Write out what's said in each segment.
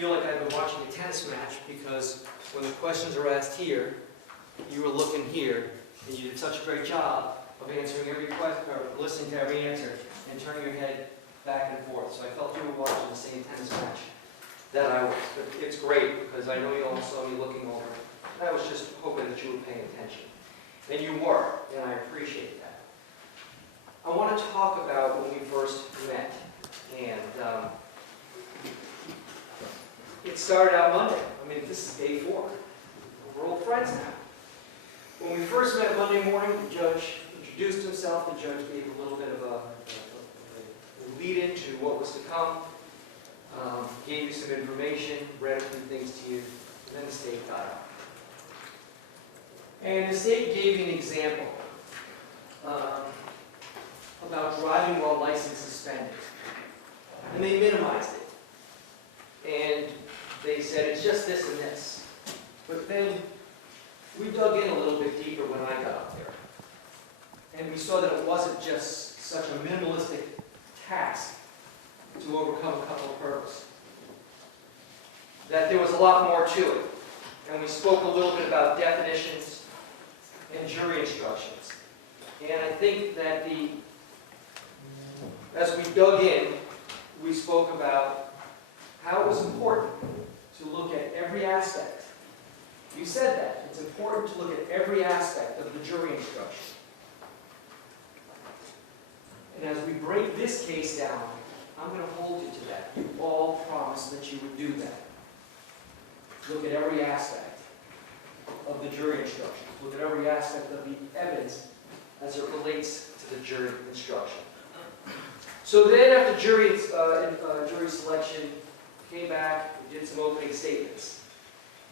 feel like I've been watching a tennis match because when the questions are asked here, you were looking here, and you did such a great job of answering every question, or listening to every answer, and turning your head back and forth. So I felt you were watching the same tennis match that I was. But it's great because I know you all saw me looking over. And I was just hoping that you were paying attention. And you were, and I appreciate that. I want to talk about when we first met. And it started out Monday. I mean, this is day 4. We're old friends now. When we first met Monday morning, the judge introduced himself. The judge gave a little bit of a lead-in to what was to come, gave you some information, read a few things to you, and then the state got up. And the state gave you an example about driving while license suspended. And they minimized it. And they said, it's just this and this. But then we dug in a little bit deeper when I got up there. And we saw that it wasn't just such a minimalistic task to overcome a couple of hurdles. That there was a lot more to it. And we spoke a little bit about definitions and jury instructions. And I think that as we dug in, we spoke about how it was important to look at every aspect. You said that. It's important to look at every aspect of the jury instruction. And as we break this case down, I'm going to hold you to that. You all promised that you would do that. Look at every aspect of the jury instruction. Look at every aspect of the evidence as it relates to the jury instruction. So then after jury selection, came back and did some opening statements.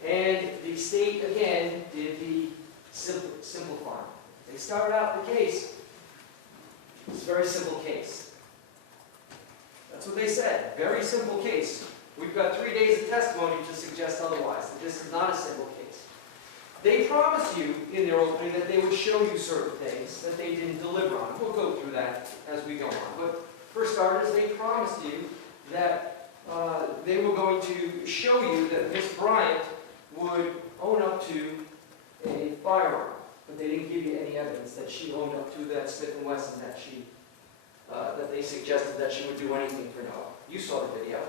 And the state, again, did the simplifying. They started out the case. It's a very simple case. That's what they said. Very simple case. We've got 3 days of testimony to suggest otherwise, that this is not a simple case. They promised you in their opening that they would show you certain things that they didn't deliver on. We'll go through that as we go on. But for starters, they promised you that they were going to show you that Miss Bryant would own up to a firearm. But they didn't give you any evidence that she owned up to that Smith & Wesson that they suggested that she would do anything for Noah. You saw the video.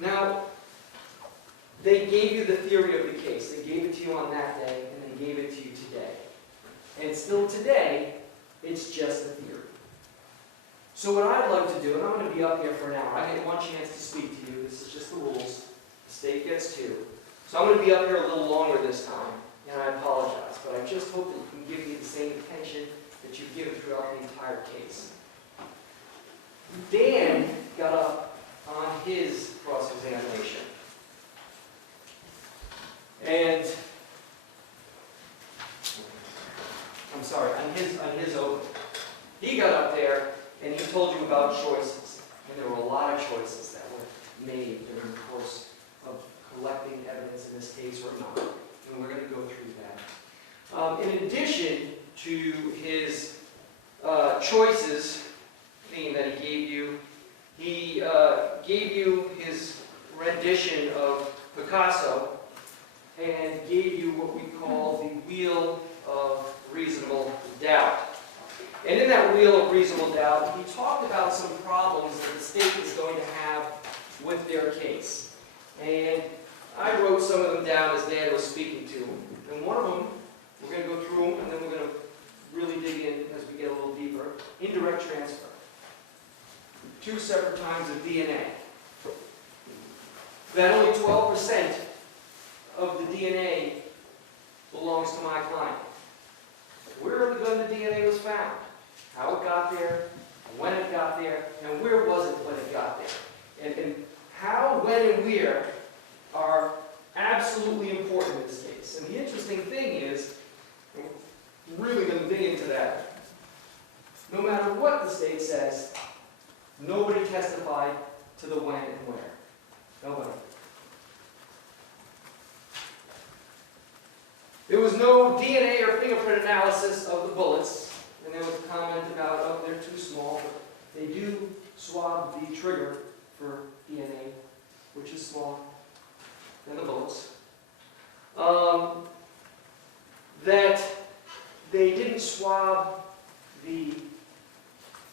Now, they gave you the theory of the case. They gave it to you on that day, and they gave it to you today. And still today, it's just a theory. So what I'd like to do, and I'm going to be up here for an hour. I get one chance to speak to you. This is just the rules. The state gets 2. So I'm going to be up here a little longer this time, and I apologize. But I just hope that you can give me the same attention that you've given throughout the entire case. Dan got up on his cross-examination. And, I'm sorry, on his oath. He got up there and he told you about choices. And there were a lot of choices that were made during the course of collecting evidence in this case or not. And we're going to go through that. In addition to his choices theme that he gave you his rendition of Picasso and gave you what we call the Wheel of Reasonable Doubt. And in that Wheel of Reasonable Doubt, he talked about some problems that the state is going to have with their case. And I wrote some of them down as Dan was speaking to them. And one of them, we're going to go through them, and then we're going to really dig in as we get a little deeper. Indirect transfer. 2 separate times of DNA. That only 12% of the DNA belongs to my client. Where the DNA was found, how it got there, when it got there, and where was it when it got there. And how, when, and where are absolutely important in this case. And the interesting thing is, we're really going to dig into that. No matter what the state says, nobody testified to the when and where. Nobody. There was no DNA or fingerprint analysis of the bullets, and there was a comment about, oh, they're too small, but they do swab the trigger for DNA which is smaller than the bullets. That they didn't swab the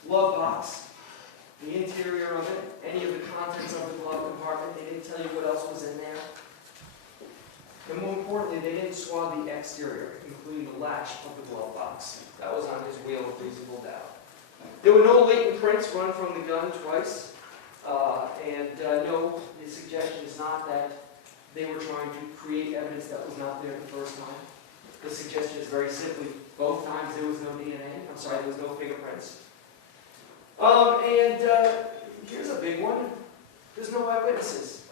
glove box, the interior of it, any of the contents of the glove compartment. They didn't tell you what else was in there. And more importantly, they didn't swab the exterior, including the latch of the glove box. That was on his wheel of reasonable doubt. There were no latent prints run from the gun twice. No, the suggestion is not that they were trying to create evidence that was not there the first time. The suggestion is very simply, both times there was no DNA. I'm sorry, there was no fingerprints. Here's a big one. There's no eyewitnesses.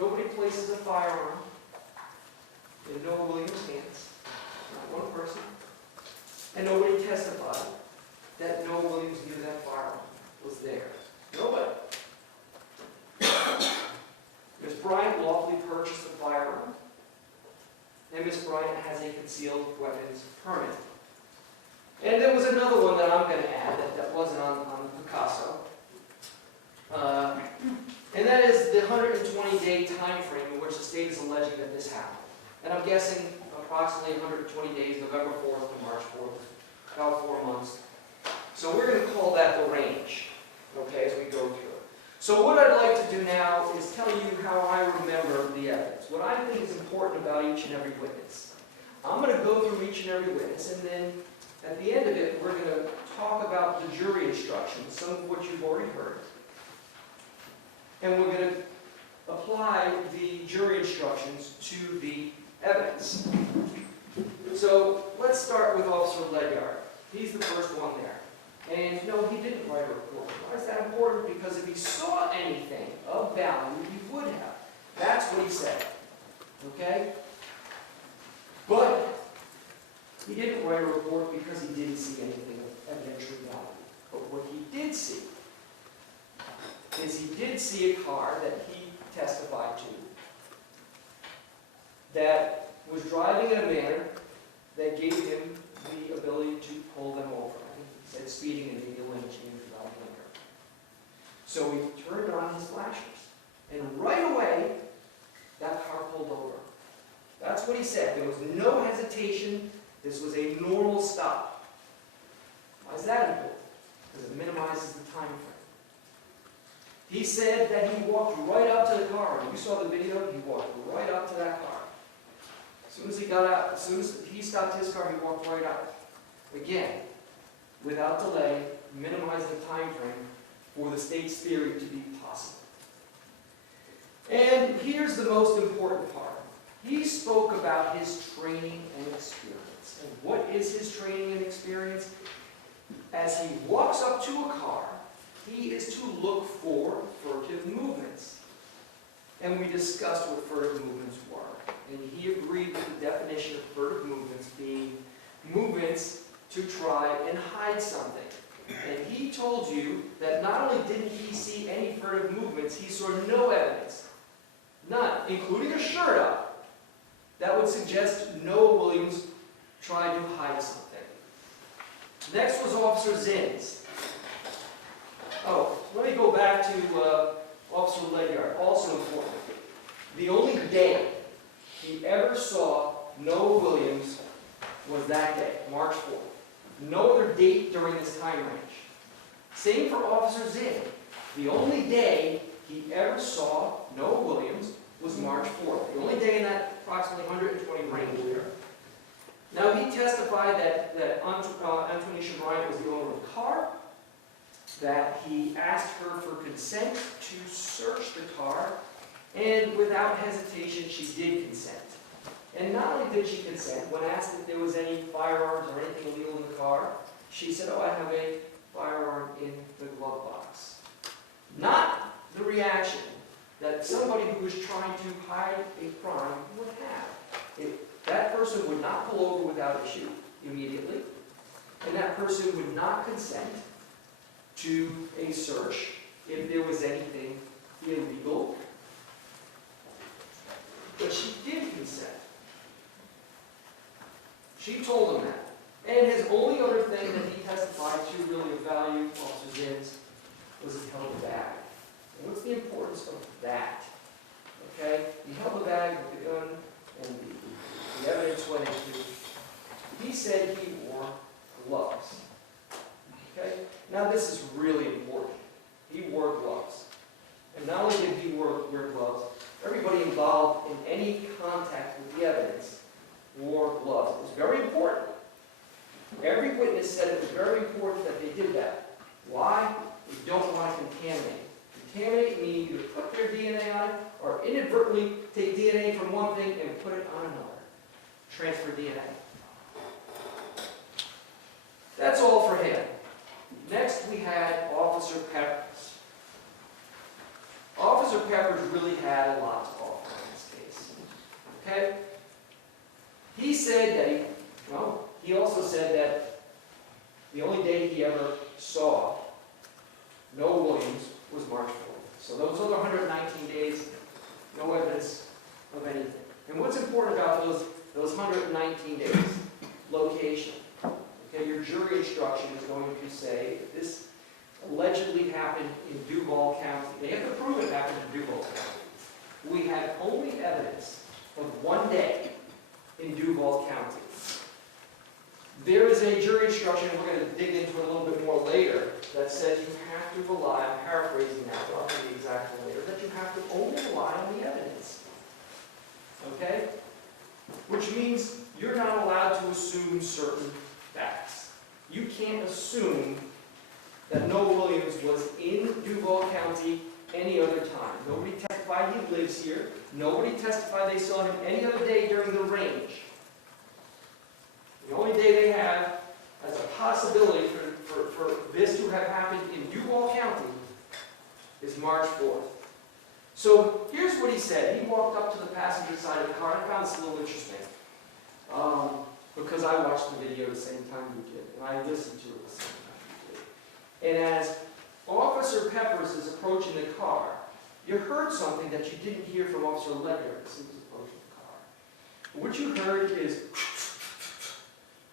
Nobody places a firearm in Noah Williams' hands. Not one person. And nobody testified that Noah Williams knew that firearm was there. Nobody. Ms. Bryant lawfully purchased the firearm, and Ms. Bryant has a concealed weapons permit. And there was another one that I'm going to add that wasn't on Picasso. And that is the 120-day time frame in which the state is alleging that this happened. And I'm guessing approximately 120 days, November 4th to March 4th, about 4 months. So we're going to call that the range, okay, as we go through it. So what I'd like to do now is tell you how I remember the evidence. What I think is important about each and every witness. I'm going to go through each and every witness, and then at the end of it, we're going to talk about the jury instructions, some of which you've already heard. And we're going to apply the jury instructions to the evidence. So let's start with Officer Ledyard. He's the first one there. And no, he didn't write a report. Why is that important? Because if he saw anything of value, he would have. That's what he said. Okay? But he didn't write a report because he didn't see anything of evidentiary value. But what he did see is he did see a car that he testified to that was driving in a manner that gave him the ability to pull them over. I think he said speeding and maybe lynching without blinker. So he turned on his flashers. And right away, that car pulled over. That's what he said. There was no hesitation. This was a normal stop. Why is that important? Because it minimizes the time frame. He said that he walked right up to the car. When you saw the video, he walked right up to that car. As soon as he got out, as soon as he stopped his car, he walked right out. Again, without delay, minimizing the time frame for the state's theory to be possible. And here's the most important part. He spoke about his training and experience. And what is his training and experience? As he walks up to a car, he is to look for furtive movements. And we discussed what furtive movements were. And he agreed with the definition of furtive movements being movements to try and hide something. And he told you that not only didn't he see any furtive movements, he saw no evidence. None, including a shirt up, that would suggest Noah Williams tried to hide something. Next was Officer Zins. Oh, let me go back to Officer Ledyard, also important. The only day he ever saw Noah Williams was that day, March 4th. No other date during this time range. Same for Officer Zinn. The only day he ever saw Noah Williams was March 4th. The only day in that approximately 120 range there. Now he testified that Antonisha Bryant was the owner of the car, that he asked her for consent to search the car, and without hesitation she did consent. And not only did she consent, when asked if there was any firearms or anything illegal in the car, she said, "Oh, I have a firearm in the glove box." Not the reaction that somebody who was trying to hide a crime would have. That person would not pull over without issue immediately, and that person would not consent to a search if there was anything illegal. But she did consent. She told him that. And his only other thing that he testified to really of value, Officer Zins, was he held a bag. And what's the importance of that? Okay? He held the bag with the gun and the evidence went into. He said he wore gloves. Okay? Now this is really important. He wore gloves. And not only did he wear gloves, everybody involved in any contact with the evidence wore gloves. It was very important. Every witness said it was very important that they did that. Why? You don't want to contaminate. Contaminate means you put their DNA on it or inadvertently take DNA from one thing and put it on another. Transfer DNA. That's all for him. Next we had Officer Peppers. Officer Peppers really had a lot to offer in this case. Okay? He said that he also said that the only day he ever saw Noah Williams was March 4th. So those other 119 days, no evidence of anything. And what's important about those 119 days? Location. Okay, your jury instruction is going to say that this allegedly happened in Duval County. They have to prove it happened in Duval County. We had only evidence of one day in Duval County. There is a jury instruction, we're going to dig into it a little bit more later, that says you have to rely, I'm paraphrasing now, but I'll tell you the exact one later, that you have to only rely on the evidence. Okay? Which means you're not allowed to assume certain facts. You can't assume that Noah Williams was in Duval County any other time. Nobody testified he lives here. Nobody testified they saw him any other day during the range. The only day they have as a possibility for this to have happened in Duval County is March 4th. So here's what he said. He walked up to the passenger side of the car. I found this a little interesting because I watched the video the same time you did, and I listened to it the same time you did. And as Officer Peppers is approaching the car, you heard something that you didn't hear from Officer Ledger as he was approaching the car. What you heard is,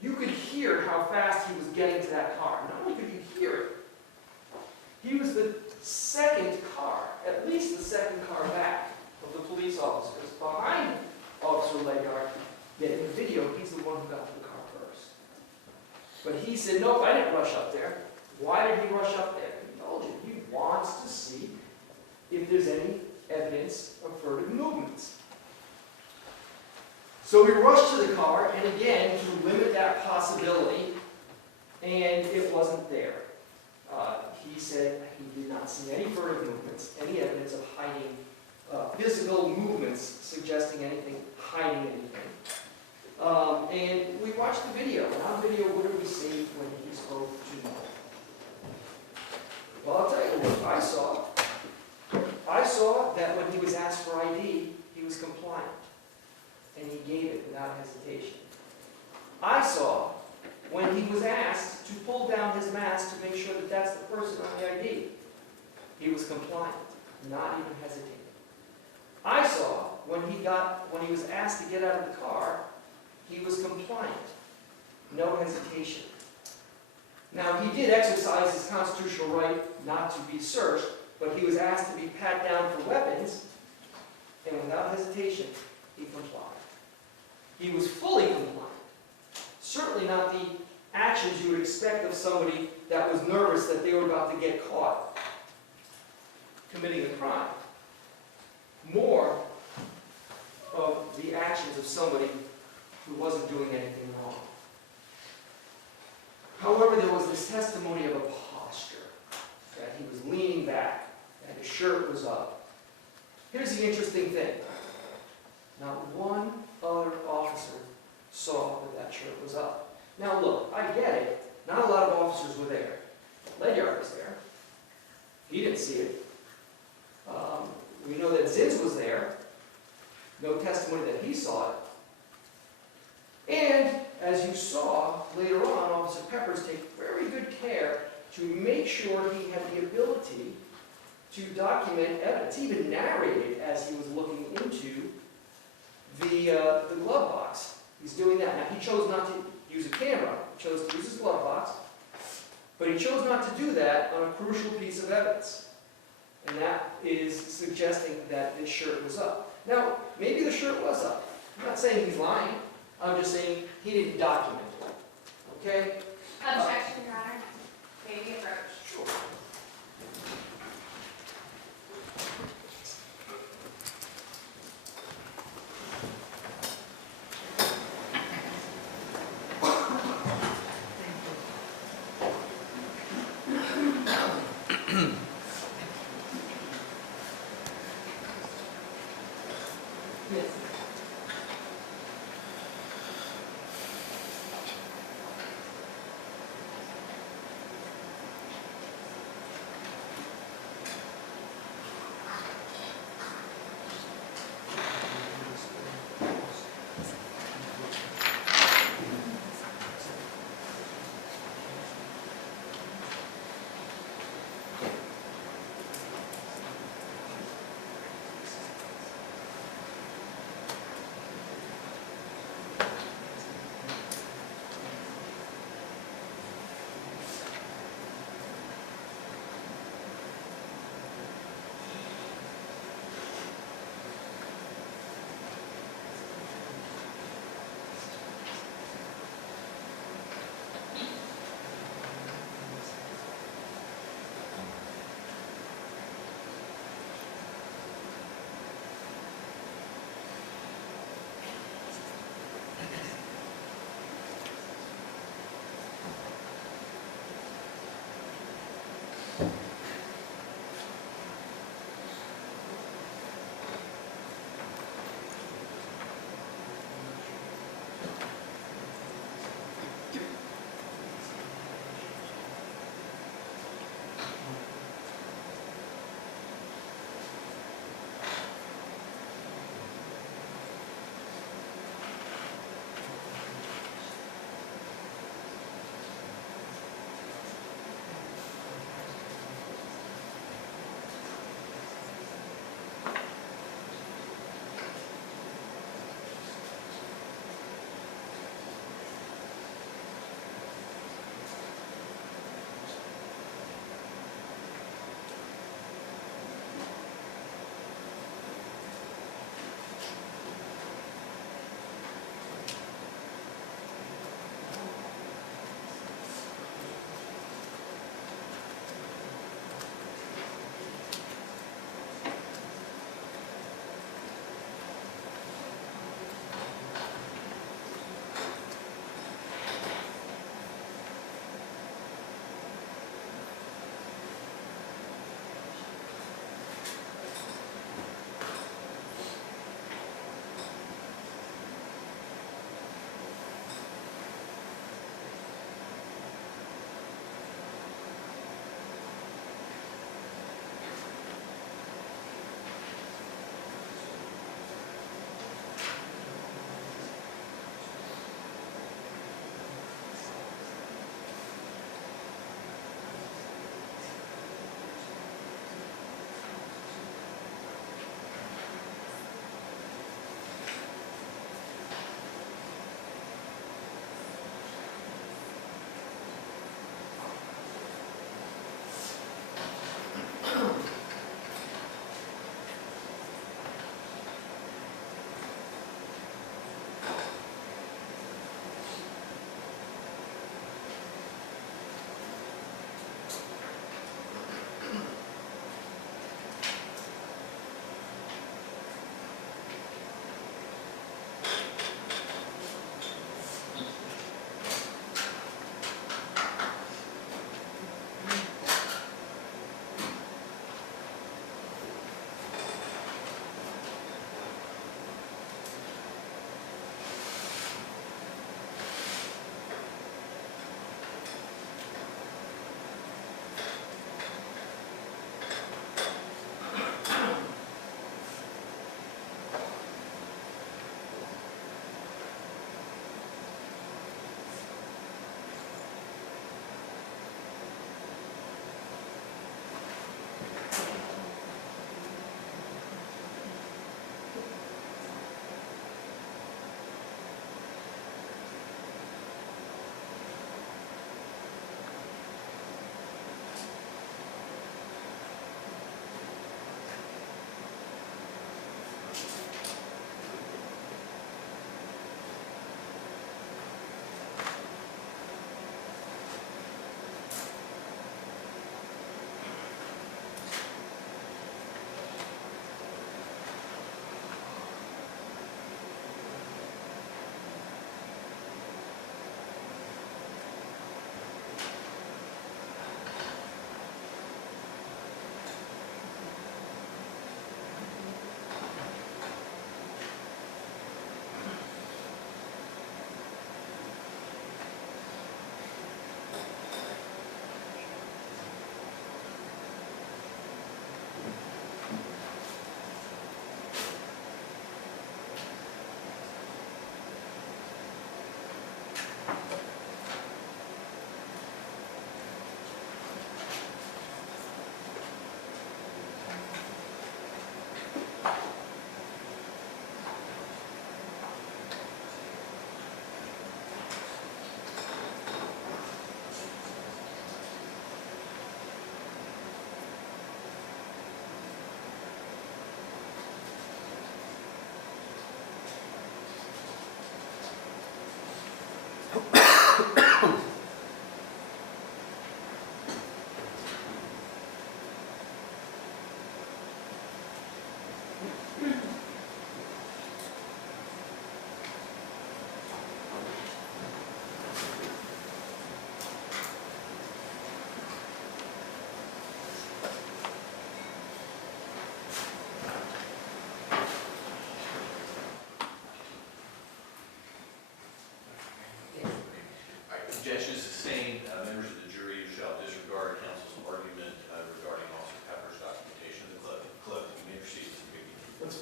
you could hear how fast he was getting to that car. Not only could you hear it, he was the second car, at least the second car back of the police officers behind Officer Ledger. Yet in the video, he's the one who got to the car first. But he said, nope, I didn't rush up there. Why did he rush up there? He told you, he wants to see if there's any evidence of furtive movements. So we rushed to the car, and again, to limit that possibility, and it wasn't there. He said he did not see any furtive movements, any evidence of hiding, physical movements suggesting anything, hiding anything. And we watched the video. And on video, what did we see when he spoke to Noah? Well, I'll tell you what I saw. I saw that when he was asked for ID, he was compliant. And he gave it without hesitation. I saw when he was asked to pull down his mask to make sure that that's the person on the ID, he was compliant, not even hesitating. I saw when he was asked to get out of the car, he was compliant, no hesitation. Now, he did exercise his constitutional right not to be searched, but he was asked to be pat down for weapons, and without hesitation, he complied. He was fully compliant. Certainly not the actions you would expect of somebody that was nervous that they were about to get caught committing a crime. More of the actions of somebody who wasn't doing anything wrong. However, there was this testimony of a posture, that he was leaning back, and his shirt was up. Here's the interesting thing. Not one other officer saw that shirt was up. Now look, I get it. Not a lot of officers were there. Ledyard was there. He didn't see it. We know that Zins was there. No testimony that he saw it. And, as you saw, later on, Officer Peppers take very good care to make sure he had the ability to document evidence, even narrate it as he was looking into the glove box. He's doing that. Now, he chose not to use a camera. He chose to use his glove box. But he chose not to do that on a crucial piece of evidence. And that is suggesting that this shirt was up. Now, maybe the shirt was up. I'm not saying he's lying. I'm just saying he didn't document it. Okay? Objection, Your Honor. May we approach? Sure. Yes.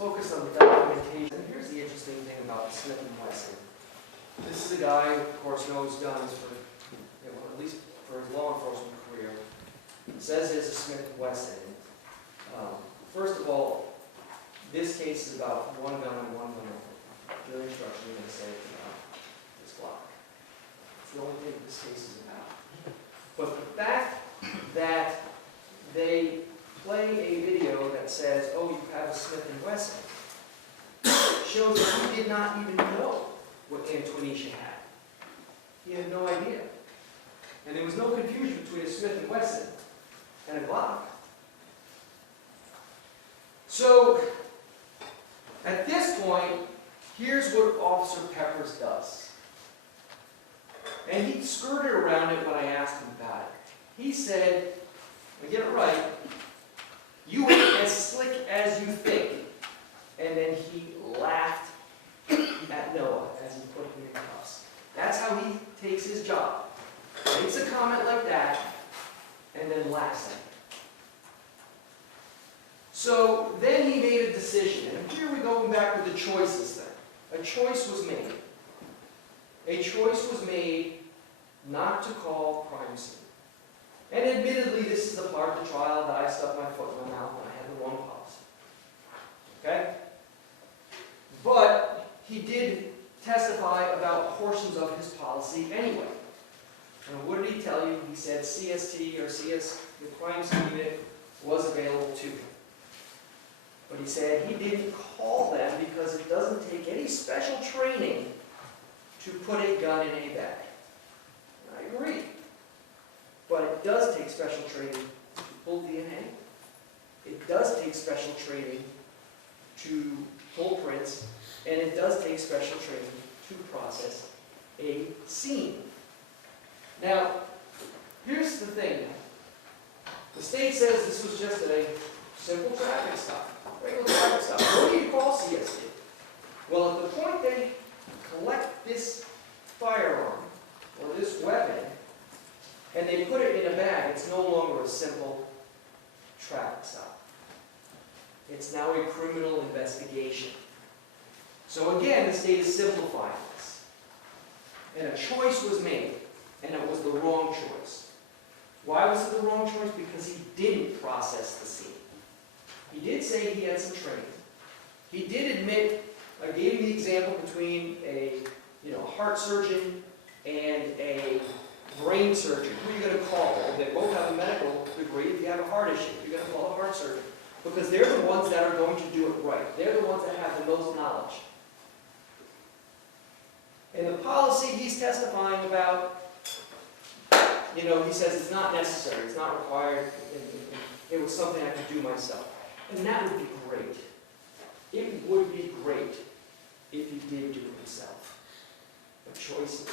focus on the documentation. And here's the interesting thing about Smith & Wesson. This is a guy who, of course, knows guns for, at least for his law enforcement career. It says it's a Smith & Wesson. First of all, this case is about one gun and one gun only. Jury instruction, you're going to say it's about this Glock. It's the only thing this case is about. But the fact that they play a video that says, oh, you have a Smith & Wesson, shows that he did not even know what Antoinisha had. He had no idea. And there was no confusion between a Smith & Wesson and a Glock. So, at this point, here's what Officer Peppers does. And he skirted around it when I asked him about it. He said, I get it right, you ain't as slick as you think. And then he laughed at Noah as he put him in cuffs. That's how he takes his job. Makes a comment like that, and then laughs at him. So then he made a decision, and here we go back with the choices then. A choice was made. A choice was made not to call crime scene. And admittedly, this is the part of the trial that I stuck my foot in my mouth when I had the wrong policy. Okay? But he did testify about portions of his policy anyway. And what did he tell you? He said CST or CS, the crime scene unit, was available to him. But he said he didn't call them because it doesn't take any special training to put a gun in a bag. I agree. But it does take special training to pull DNA. It does take special training to pull prints. And it does take special training to process a scene. Now, here's the thing. The state says this was just a simple traffic stop. Regular traffic stop. What do you call CST? Well, at the point they collect this firearm, or this weapon, and they put it in a bag, it's no longer a simple traffic stop. It's now a criminal investigation. So again, the state is simplifying this. And a choice was made, and it was the wrong choice. Why was it the wrong choice? Because he didn't process the scene. He did say he had some training. He did admit, I gave him the example between a heart surgeon and a brain surgeon. Who are you going to call? Well, they both have a medical degree. If you have a heart issue, you're going to call a heart surgeon. Because they're the ones that are going to do it right. They're the ones that have the most knowledge. And the policy he's testifying about, he says it's not necessary, it's not required, it was something I could do myself. And that would be great. It would be great if he did do it himself. But choices.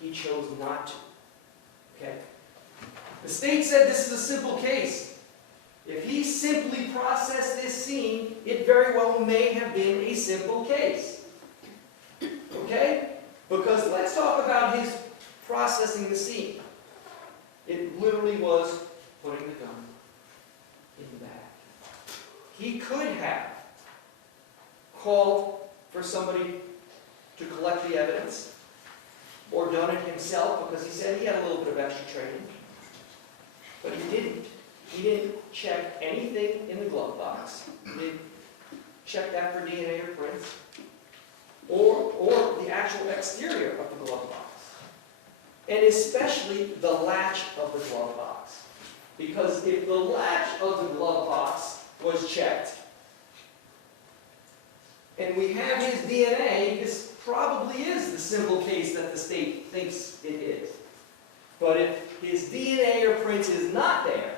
He chose not to. Okay? The state said this is a simple case. If he simply processed this scene, it very well may have been a simple case. Okay? Because let's talk about his processing the scene. It literally was putting the gun in the bag. He could have called for somebody to collect the evidence, or done it himself because he said he had a little bit of extra training. But he didn't. He didn't check anything in the glove box. He didn't check that for DNA or prints, or the actual exterior of the glove box. And especially the latch of the glove box. Because if the latch of the glove box was checked, and we have his DNA, this probably is the simple case that the state thinks it is. But if his DNA or prints is not there,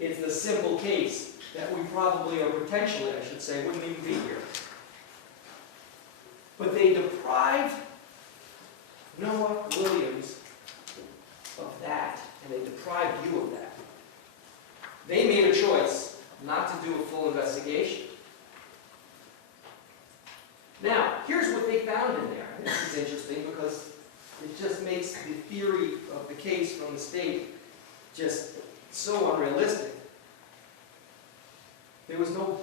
it's the simple case that we probably, or potentially, I should say, wouldn't even be here. But they deprived Noah Williams of that, and they deprived you of that. They made a choice not to do a full investigation. Now, here's what they found in there. And this is interesting because it just makes the theory of the case from the state just so unrealistic. There was no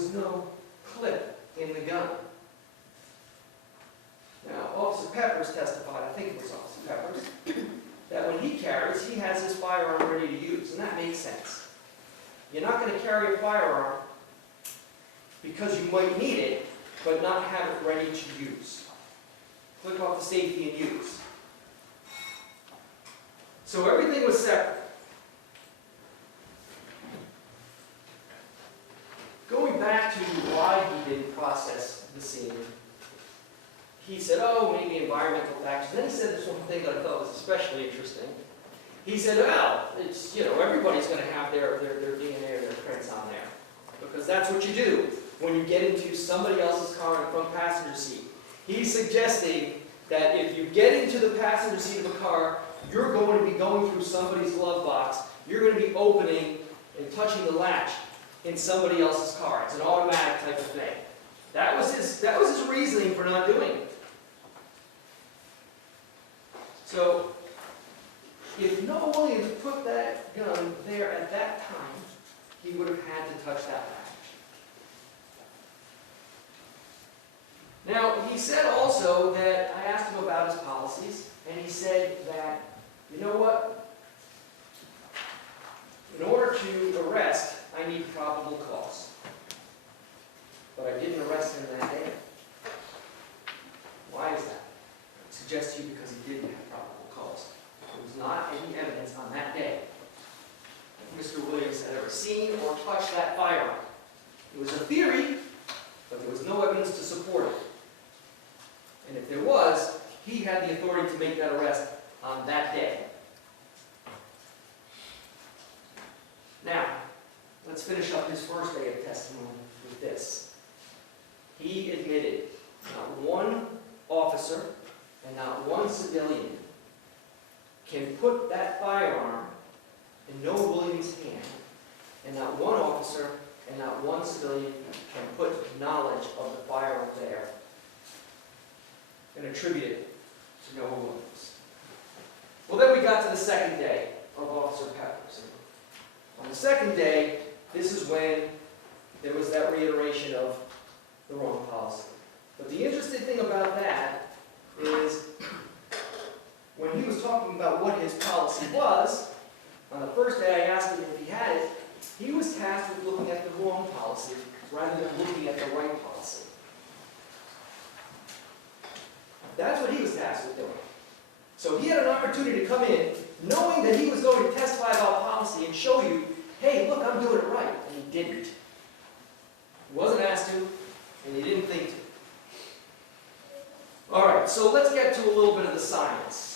was no clip in the gun. Now, Officer Peppers testified, I think it was Officer Peppers, that when he carries, he has his firearm ready to use, and that makes sense. You're not going to carry a firearm because you might need it, but not have it ready to use. Click off the safety and use. So everything was separate. Going back to why he didn't process the scene, he said, oh, maybe environmental factors. Then he said this one thing that I thought was especially interesting. He said, well, it's, everybody's going to have their DNA or their prints on there. Because that's what you do when you get into somebody else's car in the front passenger seat. He's suggesting that if you get into the passenger seat of a car, you're going to be going through somebody's glove box. You're going to be opening and touching the latch in somebody else's car. It's an automatic type of thing. That was his reasoning for not doing it. So, if Noah Williams put that gun there at that time, he would have had to touch that latch. Now, he said also that, I asked him about his policies, and he said that, you know what? In order to arrest, I need probable cause. But I didn't arrest him that day. Why is that? I suggest to you because he didn't have probable cause. There was not any evidence on that day that Mr. Williams had ever seen or touched that firearm. It was a theory, but there was no evidence to support it. And if there was, he had the authority to make that arrest on that day. Now, let's finish up his first day of testimony with this. He admitted not one officer and not one civilian can put that firearm in Noah Williams' hand, and not one officer and not one civilian can put knowledge of the firearm there and attribute it to Noah Williams. Well, then we got to the second day of Officer Peppers. On the second day, this is when there was that reiteration of the wrong policy. But the interesting thing about that is when he was talking about what his policy was, on the first day I asked him if he had it, he was tasked with looking at the wrong policy rather than looking at the right policy. That's what he was tasked with doing. So he had an opportunity to come in knowing that he was going to testify about policy and show you, hey, look, I'm doing it right. And he didn't. He wasn't asked to, and he didn't think to. All right, so let's get to a little bit of the science.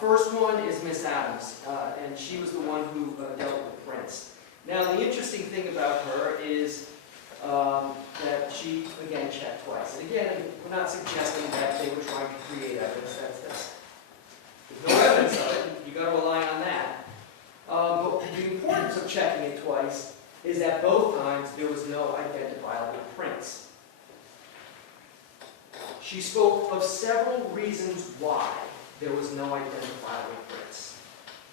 First one is Miss Adams, and she was the one who dealt with prints. Now, the interesting thing about her is that she, again, checked twice. And again, we're not suggesting that they were trying to create evidence. There's no evidence of it. You've got to rely on that. But the importance of checking it twice is that both times there was no identifiable prints. She spoke of several reasons why there was no identifiable prints.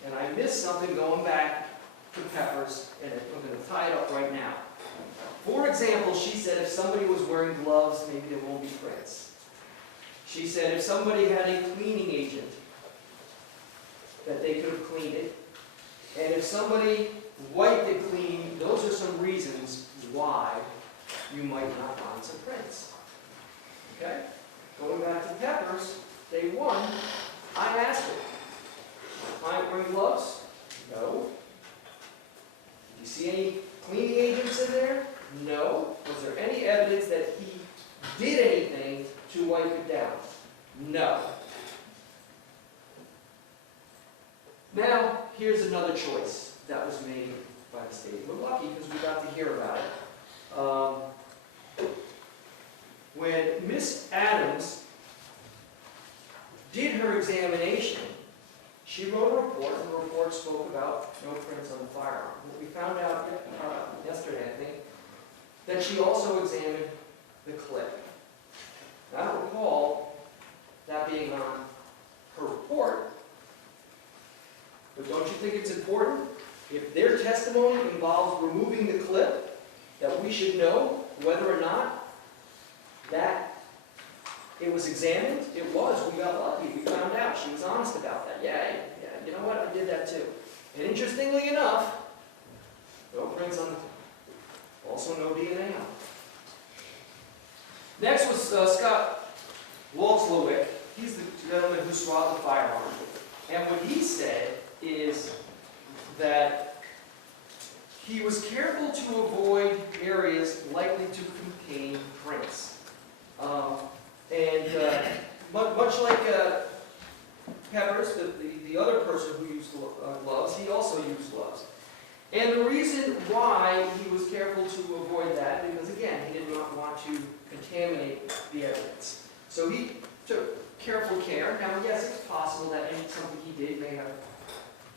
And I missed something going back to Peppers, and I'm going to tie it up right now. For example, she said if somebody was wearing gloves, maybe there won't be prints. She said if somebody had a cleaning agent, that they could have cleaned it. And if somebody wiped it clean, those are some reasons why you might not find some prints. Okay? Going back to Peppers, day one, I asked her, client wearing gloves? No. Did you see any cleaning agents in there? No. Was there any evidence that he did anything to wipe it down? No. Now, here's another choice that was made by the state. We're lucky because we got to hear about it. When Miss Adams did her examination, she wrote a report, and the report spoke about no prints on the firearm. What we found out yesterday, I think, that she also examined the clip. Now, I don't recall that being on her report, but don't you think it's important? If their testimony involves removing the clip, that we should know whether or not that it was examined, it was. We got lucky. We found out. She was honest about that. Yeah, you know what? I did that too. And interestingly enough, no prints on the tip. Also no DNA on it. Next was Scott Waltzlawick. He's the gentleman who swabbed the firearm. And what he said is that he was careful to avoid areas likely to contain prints. Much like Peppers, the other person who used gloves, he also used gloves. And the reason why he was careful to avoid that, because again, he did not want to contaminate the evidence. So he took careful care. Now, yes, it's possible that something he did may have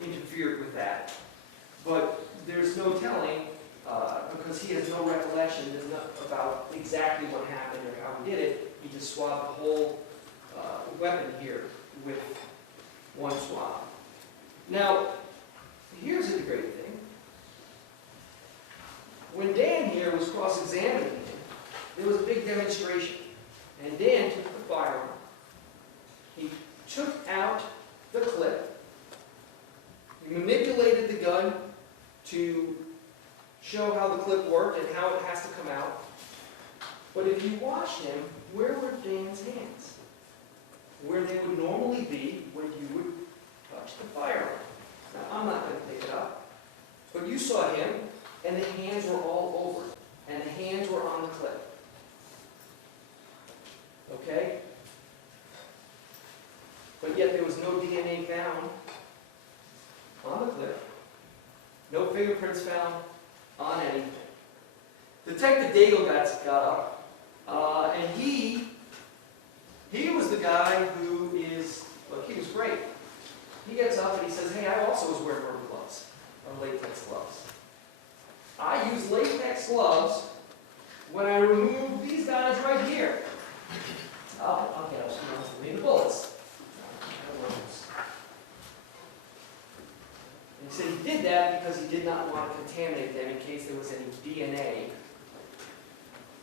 interfered with that. But there's no telling, because he has no recollection about exactly what happened or how he did it. He just swabbed the whole weapon here with one swab. Now, here's the great thing. When Dan here was cross-examining him, there was a big demonstration. And Dan took the firearm. He took out the clip. He manipulated the gun to show how the clip worked and how it has to come out. But if you watch him, where were Dan's hands? Where they would normally be when you would touch the firearm. Now, I'm not going to pick it up. But you saw him, and the hands were all over it. And the hands were on the clip. Okay? But yet there was no DNA found on the clip. No fingerprints found on anything. Detective Daigle got up, and he was the guy who is, look, he was great. He gets up and he says, hey, I also was wearing rubber gloves, or latex gloves. I use latex gloves when I remove these guys right here. I'll get up to the bullets. And he said he did that because he did not want to contaminate them in case there was any DNA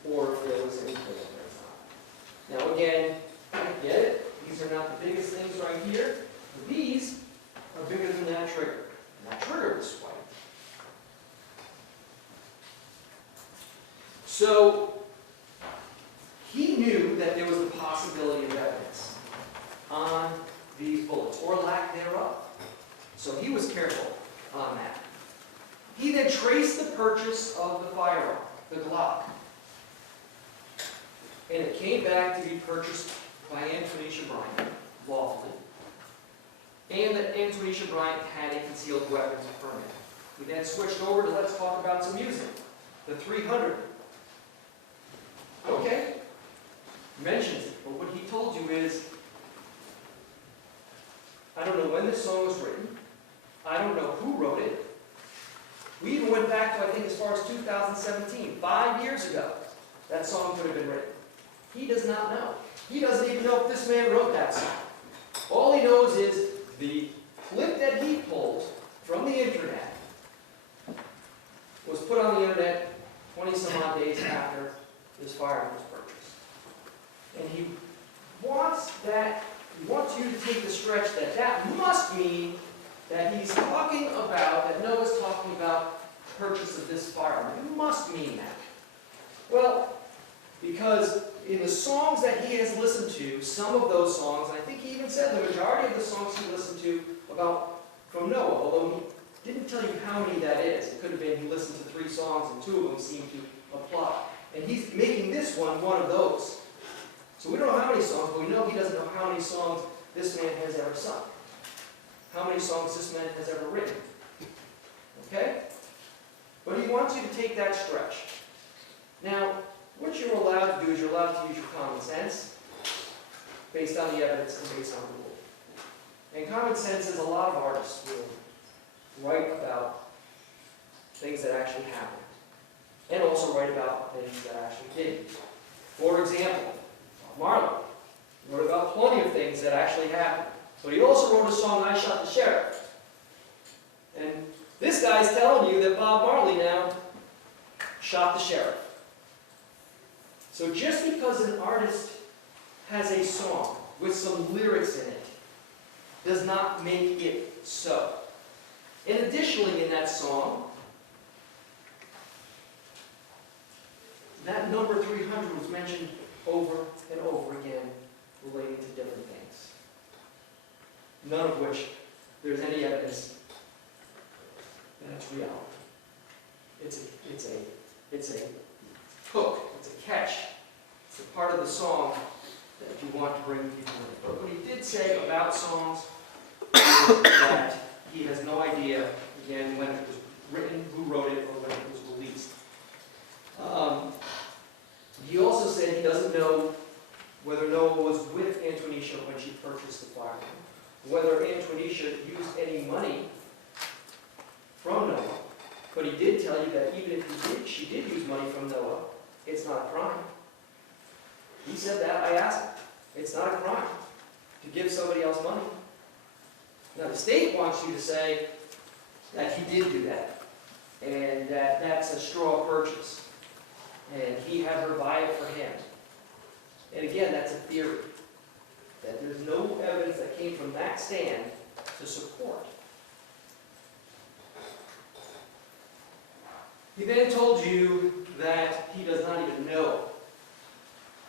or if there was any fingerprints on it. Now again, I get it. These are not the biggest things right here. But these are bigger than that trigger. And that trigger is white. So he knew that there was the possibility of evidence on these bullets, or lack thereof. So he was careful on that. He then traced the purchase of the firearm, the Glock. And it came back to be purchased by Antonisha Bryant, lawfully. And that Antonisha Bryant had a concealed weapons permit. We then switched over to let's talk about some music. The 300. Okay. Mentions it, but what he told you is, I don't know when this song was written. I don't know who wrote it. We even went back to, I think, as far as 2017, 5 years ago, that song could have been written. He does not know. He doesn't even know if this man wrote that song. All he knows is the clip that he pulled from the internet was put on the internet 20-some odd days after this firearm was purchased. And he wants you to take the stretch that must mean that he's talking about, that Noah's talking about purchase of this firearm. It must mean that. Well, because in the songs that he has listened to, some of those songs, and I think he even said the majority of the songs he listened to from Noah, although he didn't tell you how many that is. It could have been he listened to 3 songs and 2 of them seemed to apply. And he's making this one of those. So we don't know how many songs, but we know he doesn't know how many songs this man has ever sung. How many songs this man has ever written. Okay? But he wants you to take that stretch. Now, what you're allowed to do is you're allowed to use your common sense based on the evidence and based on the rule. And common sense is a lot of artists will write about things that actually happened. And also write about things that actually didn't. For example, Marley wrote about plenty of things that actually happened. But he also wrote a song, I Shot the Sheriff. And this guy's telling you that Bob Marley now shot the sheriff. So just because an artist has a song with some lyrics in it does not make it so. And additionally, in that song, that number 300 was mentioned over and over again, relating to different things. None of which there's any evidence that it's reality. It's a hook, it's a catch. It's a part of the song that you want to bring people in. But what he did say about songs is that he has no idea, again, when it was written, who wrote it, or when it was released. He also said he doesn't know whether Noah was with Antonisha when she purchased the firearm, whether Antonisha used any money from Noah. But he did tell you that even if she did use money from Noah, it's not a crime. He said that. I asked him. It's not a crime to give somebody else money. Now the state wants you to say that he did do that, and that that's a straw purchase, and he had her buy it for him. And again, that's a theory, that there's no evidence that came from that stand to support. He then told you that he does not even know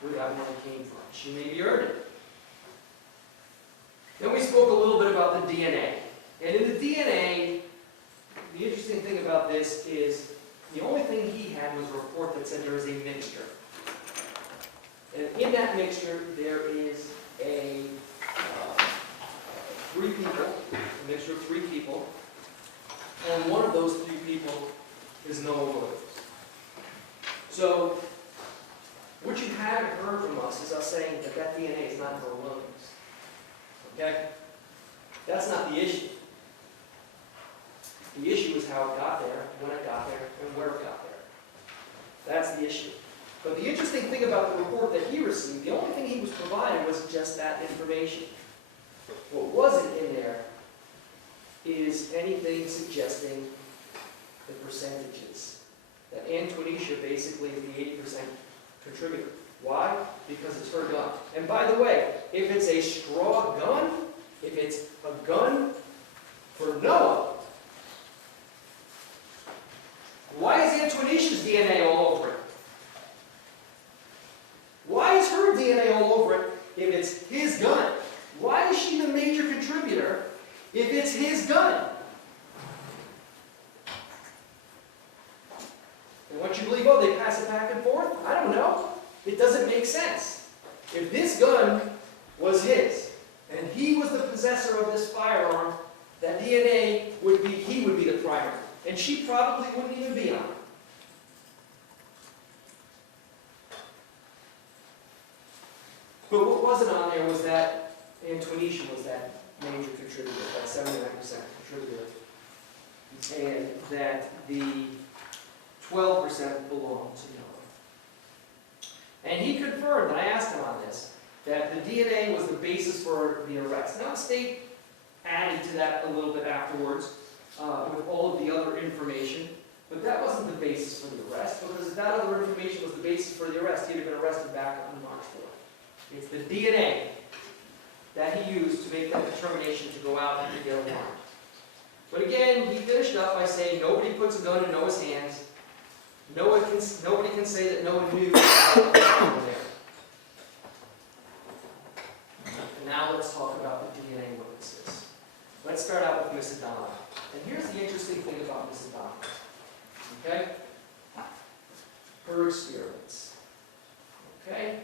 where that money came from. She maybe earned it. Then we spoke a little bit about the DNA. And in the DNA, the interesting thing about this is the only thing he had was a report that said there is a mixture. And in that mixture, there is a mixture of three people, and one of those three people is Noah Williams. So, what you haven't heard from us is us saying that that DNA is not Noah Williams. Okay? That's not the issue. The issue is how it got there, when it got there, and where it got there. That's the issue. But the interesting thing about the report that he received, the only thing he was provided was just that information. What wasn't in there is anything suggesting the percentages. That Antonisha basically is the 80% contributor. Why? Because it's her gun. And by the way, if it's a straw gun, if it's a gun for Noah, why is Antonisha's DNA all over it? Why is her DNA all over it if it's his gun? Why is she the major contributor if it's his gun? And what you believe, oh, they pass it back and forth? I don't know. It doesn't make sense. If this gun was his, and he was the possessor of this firearm, that DNA would be, he would be the primary. And she probably wouldn't even be on it. But what wasn't on there was that Antonisha was that major contributor, that 79% contributor, and that the 12% belonged to Noah. And he confirmed, and I asked him on this, that the DNA was the basis for the arrest. Now the state added to that a little bit afterwards with all of the other information, but that wasn't the basis for the arrest, because if that other information was the basis for the arrest, he'd have been arrested back on March 4th. It's the DNA that he used to make that determination to go out and to get a warrant. But again, he finished up by saying nobody puts a gun in Noah's hands. Nobody can say that Noah knew about the gun there. And now let's talk about the DNA witnesses. Let's start out with Miss Adama. And here's the interesting thing about Miss Adama. Okay? Her experience. Okay?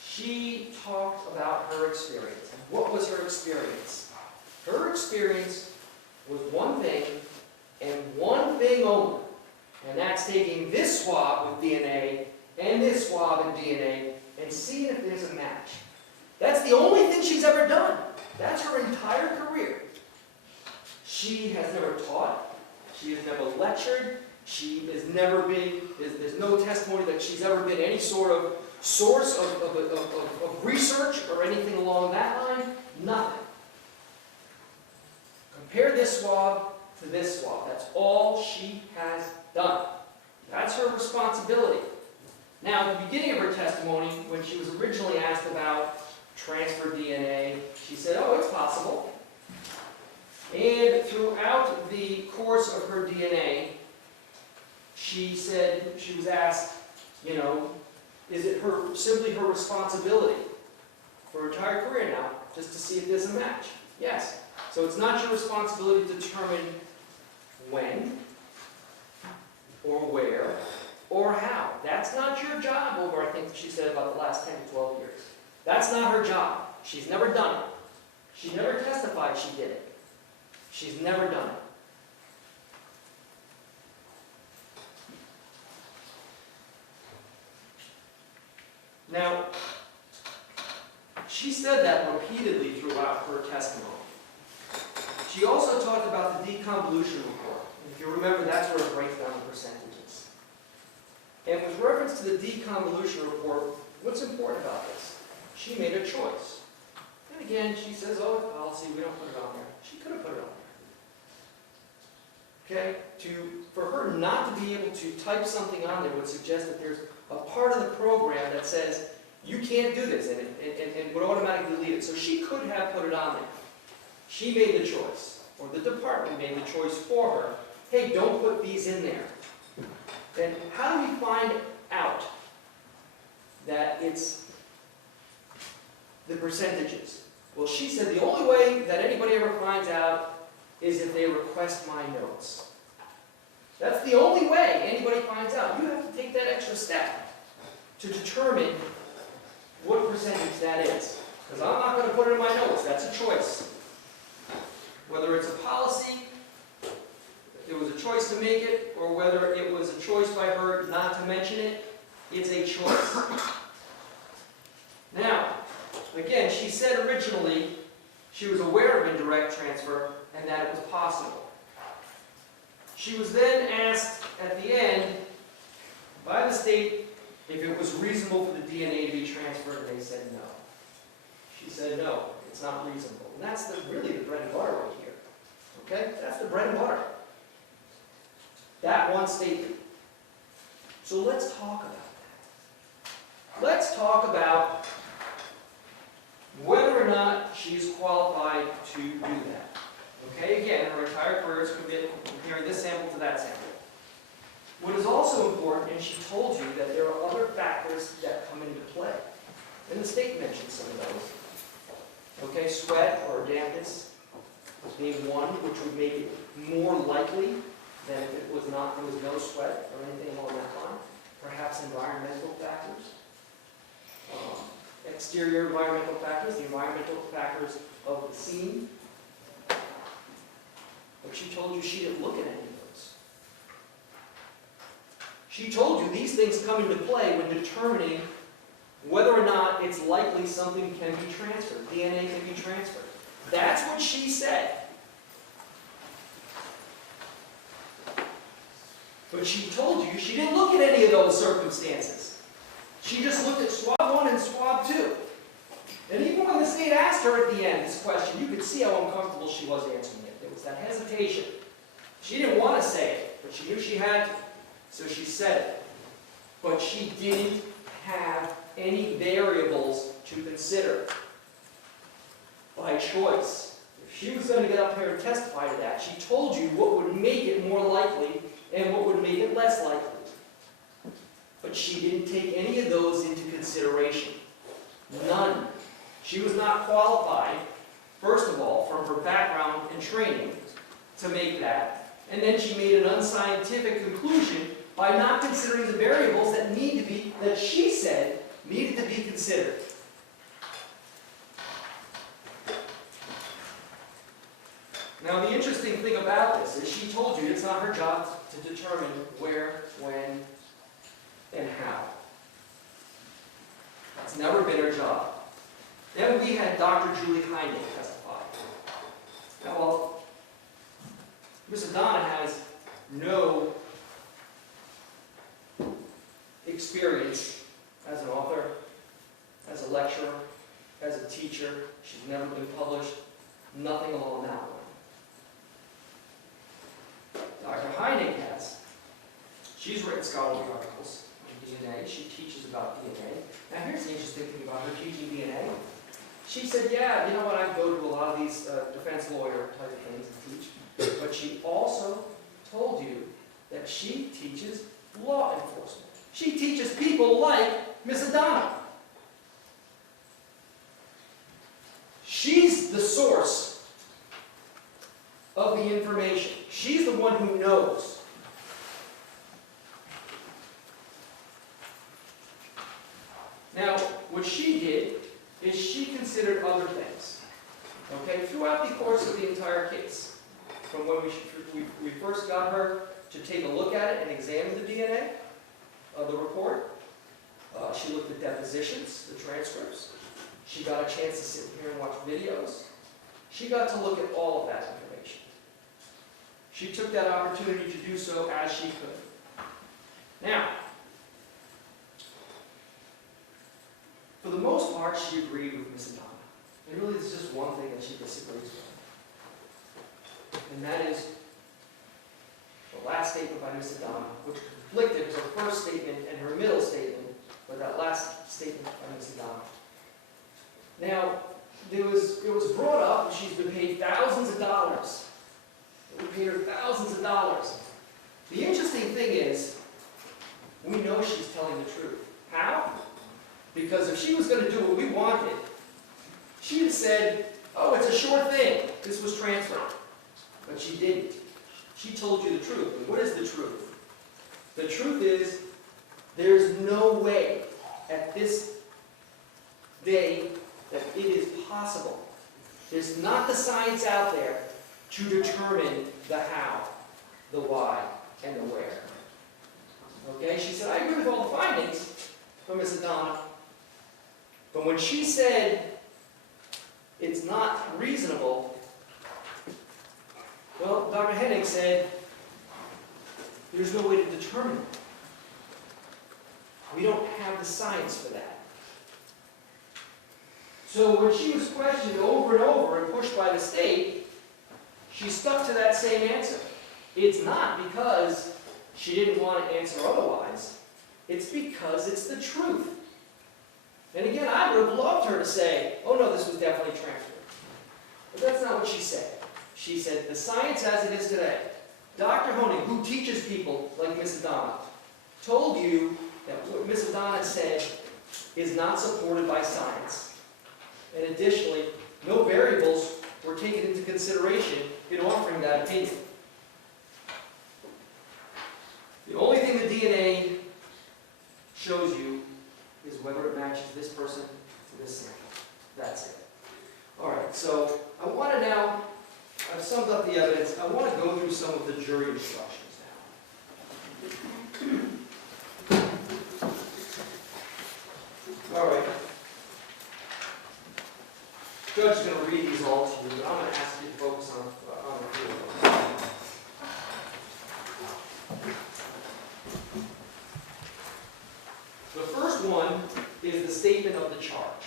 She talked about her experience. And what was her experience? Her experience was one thing, and one thing only. And that's taking this swab with DNA and this swab and DNA and seeing if there's a match. That's the only thing she's ever done. That's her entire career. She has never taught. She has never lectured. She has never been, there's no testimony that she's ever been any sort of source of research or anything along that line. Nothing. Compare this swab to this swab. That's all she has done. That's her responsibility. Now, at the beginning of her testimony, when she was originally asked about transfer DNA, she said, oh, it's possible. And throughout the course of her DNA, she said, she was asked, is it simply her responsibility for her entire career now, just to see if there's a match? Yes. So it's not your responsibility to determine when, or where, or how. That's not your job over, I think she said, about the last 10 to 12 years. That's not her job. She's never done it. She never testified she did it. She's never done it. Now, she said that repeatedly throughout her testimony. She also talked about the deconvolution report. And if you remember, that's where it breaks down the percentages. And with reference to the deconvolution report, what's important about this? She made a choice. And again, she says, oh, it's policy, we don't put it on there. She could have put it on there. Okay? For her not to be able to type something on there would suggest that there's a part of the program that says, you can't do this, and would automatically delete it. So she could have put it on there. She made the choice, or the department made the choice for her. Hey, don't put these in there. Then how do we find out that it's the percentages? Well, she said the only way that anybody ever finds out is if they request my notes. That's the only way anybody finds out. You have to take that extra step to determine what percentage that is. Because I'm not going to put it in my notes. That's a choice. Whether it's a policy, if it was a choice to make it, or whether it was a choice by her not to mention it, it's a choice. Now, again, she said originally she was aware of indirect transfer and that it was possible. She was then asked at the end by the state if it was reasonable for the DNA to be transferred, and they said no. She said no, it's not reasonable. And that's really the bread and butter right here. Okay? That's the bread and butter. That one statement. So let's talk about that. Let's talk about whether or not she's qualified to do that. Okay, again, her entire career is comparing this sample to that sample. What is also important, and she told you that there are other factors that come into play. And the state mentioned some of those. Okay, sweat or dampness being one, which would make it more likely than if it was not, there was no sweat or anything along that line. Perhaps environmental factors. Exterior environmental factors, the environmental factors of the scene. But she told you she didn't look at any of those. She told you these things come into play when determining whether or not it's likely something can be transferred, DNA can be transferred. That's what she said. But she told you she didn't look at any of those circumstances. She just looked at swab 1 and swab 2. And even when the state asked her at the end this question, you could see how uncomfortable she was answering it. There was that hesitation. She didn't want to say it, but she knew she had to. So she said it. But she didn't have any variables to consider by choice. If she was going to get up here and testify to that, she told you what would make it more likely and what would make it less likely. But she didn't take any of those into consideration. None. She was not qualified, first of all, from her background and training to make that. And then she made an unscientific conclusion by not considering the variables that she said needed to be considered. Now, the interesting thing about this is she told you it's not her job to determine where, when, and how. That's never been her job. Then we had Dr. Julie Heine testify. Now, well, Ms. Adana has no experience as an author, as a lecturer, as a teacher. She's never been published. Nothing along that line. Dr. Heine has. She's written scholarly articles on DNA. She teaches about DNA. Now here's the interesting thing about her teaching DNA. She said, yeah, you know what, I go to a lot of these defense lawyer type of things and teach. But she also told you that she teaches law enforcement. She teaches people like Miss Adana. She's the source of the information. She's the one who knows. Now, what she did is she considered other things. Okay, throughout the course of the entire case, from when we first got her to take a look at it and examine the DNA of the report, she looked at depositions, the transcripts. She got a chance to sit here and watch videos. She got to look at all of that information. She took that opportunity to do so as she could. Now, for the most part, she agreed with Miss Adana. There really is just one thing that she disagrees with. And that is the last statement by Miss Adana, which conflicted with her first statement and her middle statement, but that last statement by Miss Adana. Now, it was brought up, she's been paid thousands of dollars. We paid her thousands of dollars. The interesting thing is, we know she's telling the truth. How? Because if she was going to do what we wanted, she'd have said, oh, it's a short thing. This was transferred. But she didn't. She told you the truth. And what is the truth? The truth is, there's no way at this day that it is possible. There's not the science out there to determine the how, the why, and the where. Okay? She said, I agree with all the findings from Ms. Adana, but when she said it's not reasonable, well, Dr. Hennig said there's no way to determine it. We don't have the science for that. So when she was questioned over and over and pushed by the state, she stuck to that same answer. It's not because she didn't want to answer otherwise. It's because it's the truth. And again, I would have loved her to say, oh no, this was definitely transferred. But that's not what she said. She said, the science as it is today, Dr. Honig, who teaches people like Ms. Adana, told you that what Ms. Adana said is not supported by science. And additionally, no variables were taken into consideration in offering that opinion. The only thing the DNA shows you is whether it matches this person to this sample. That's it. All right, so I want to now, I've summed up the evidence. I want to go through some of the jury instructions now. All right. Judge is going to read these all to you, but I'm going to ask you to focus on a few of them. The first one is the statement of the charge.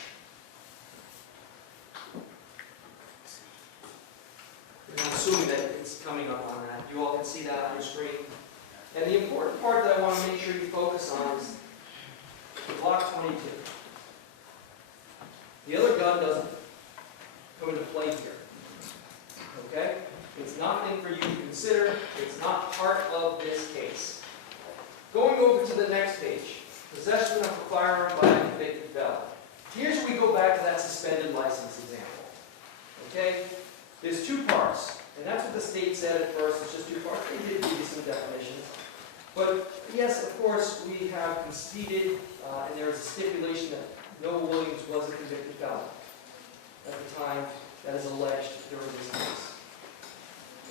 And I'm assuming that it's coming up on that. You all can see that on your screen. And the important part that I want to make sure you focus on is the Glock 22. The other gun doesn't come into play here. Okay? It's nothing for you to consider. It's not part of this case. Going over to the next page. Possession of a firearm by a convicted felon. Here's where we go back to that suspended license example. Okay? There's two parts. And that's what the state said at first. It's just two parts. They did give you some definitions. But yes, of course, we have conceded, and there is a stipulation that Noah Williams was a convicted felon at the time that is alleged during this case.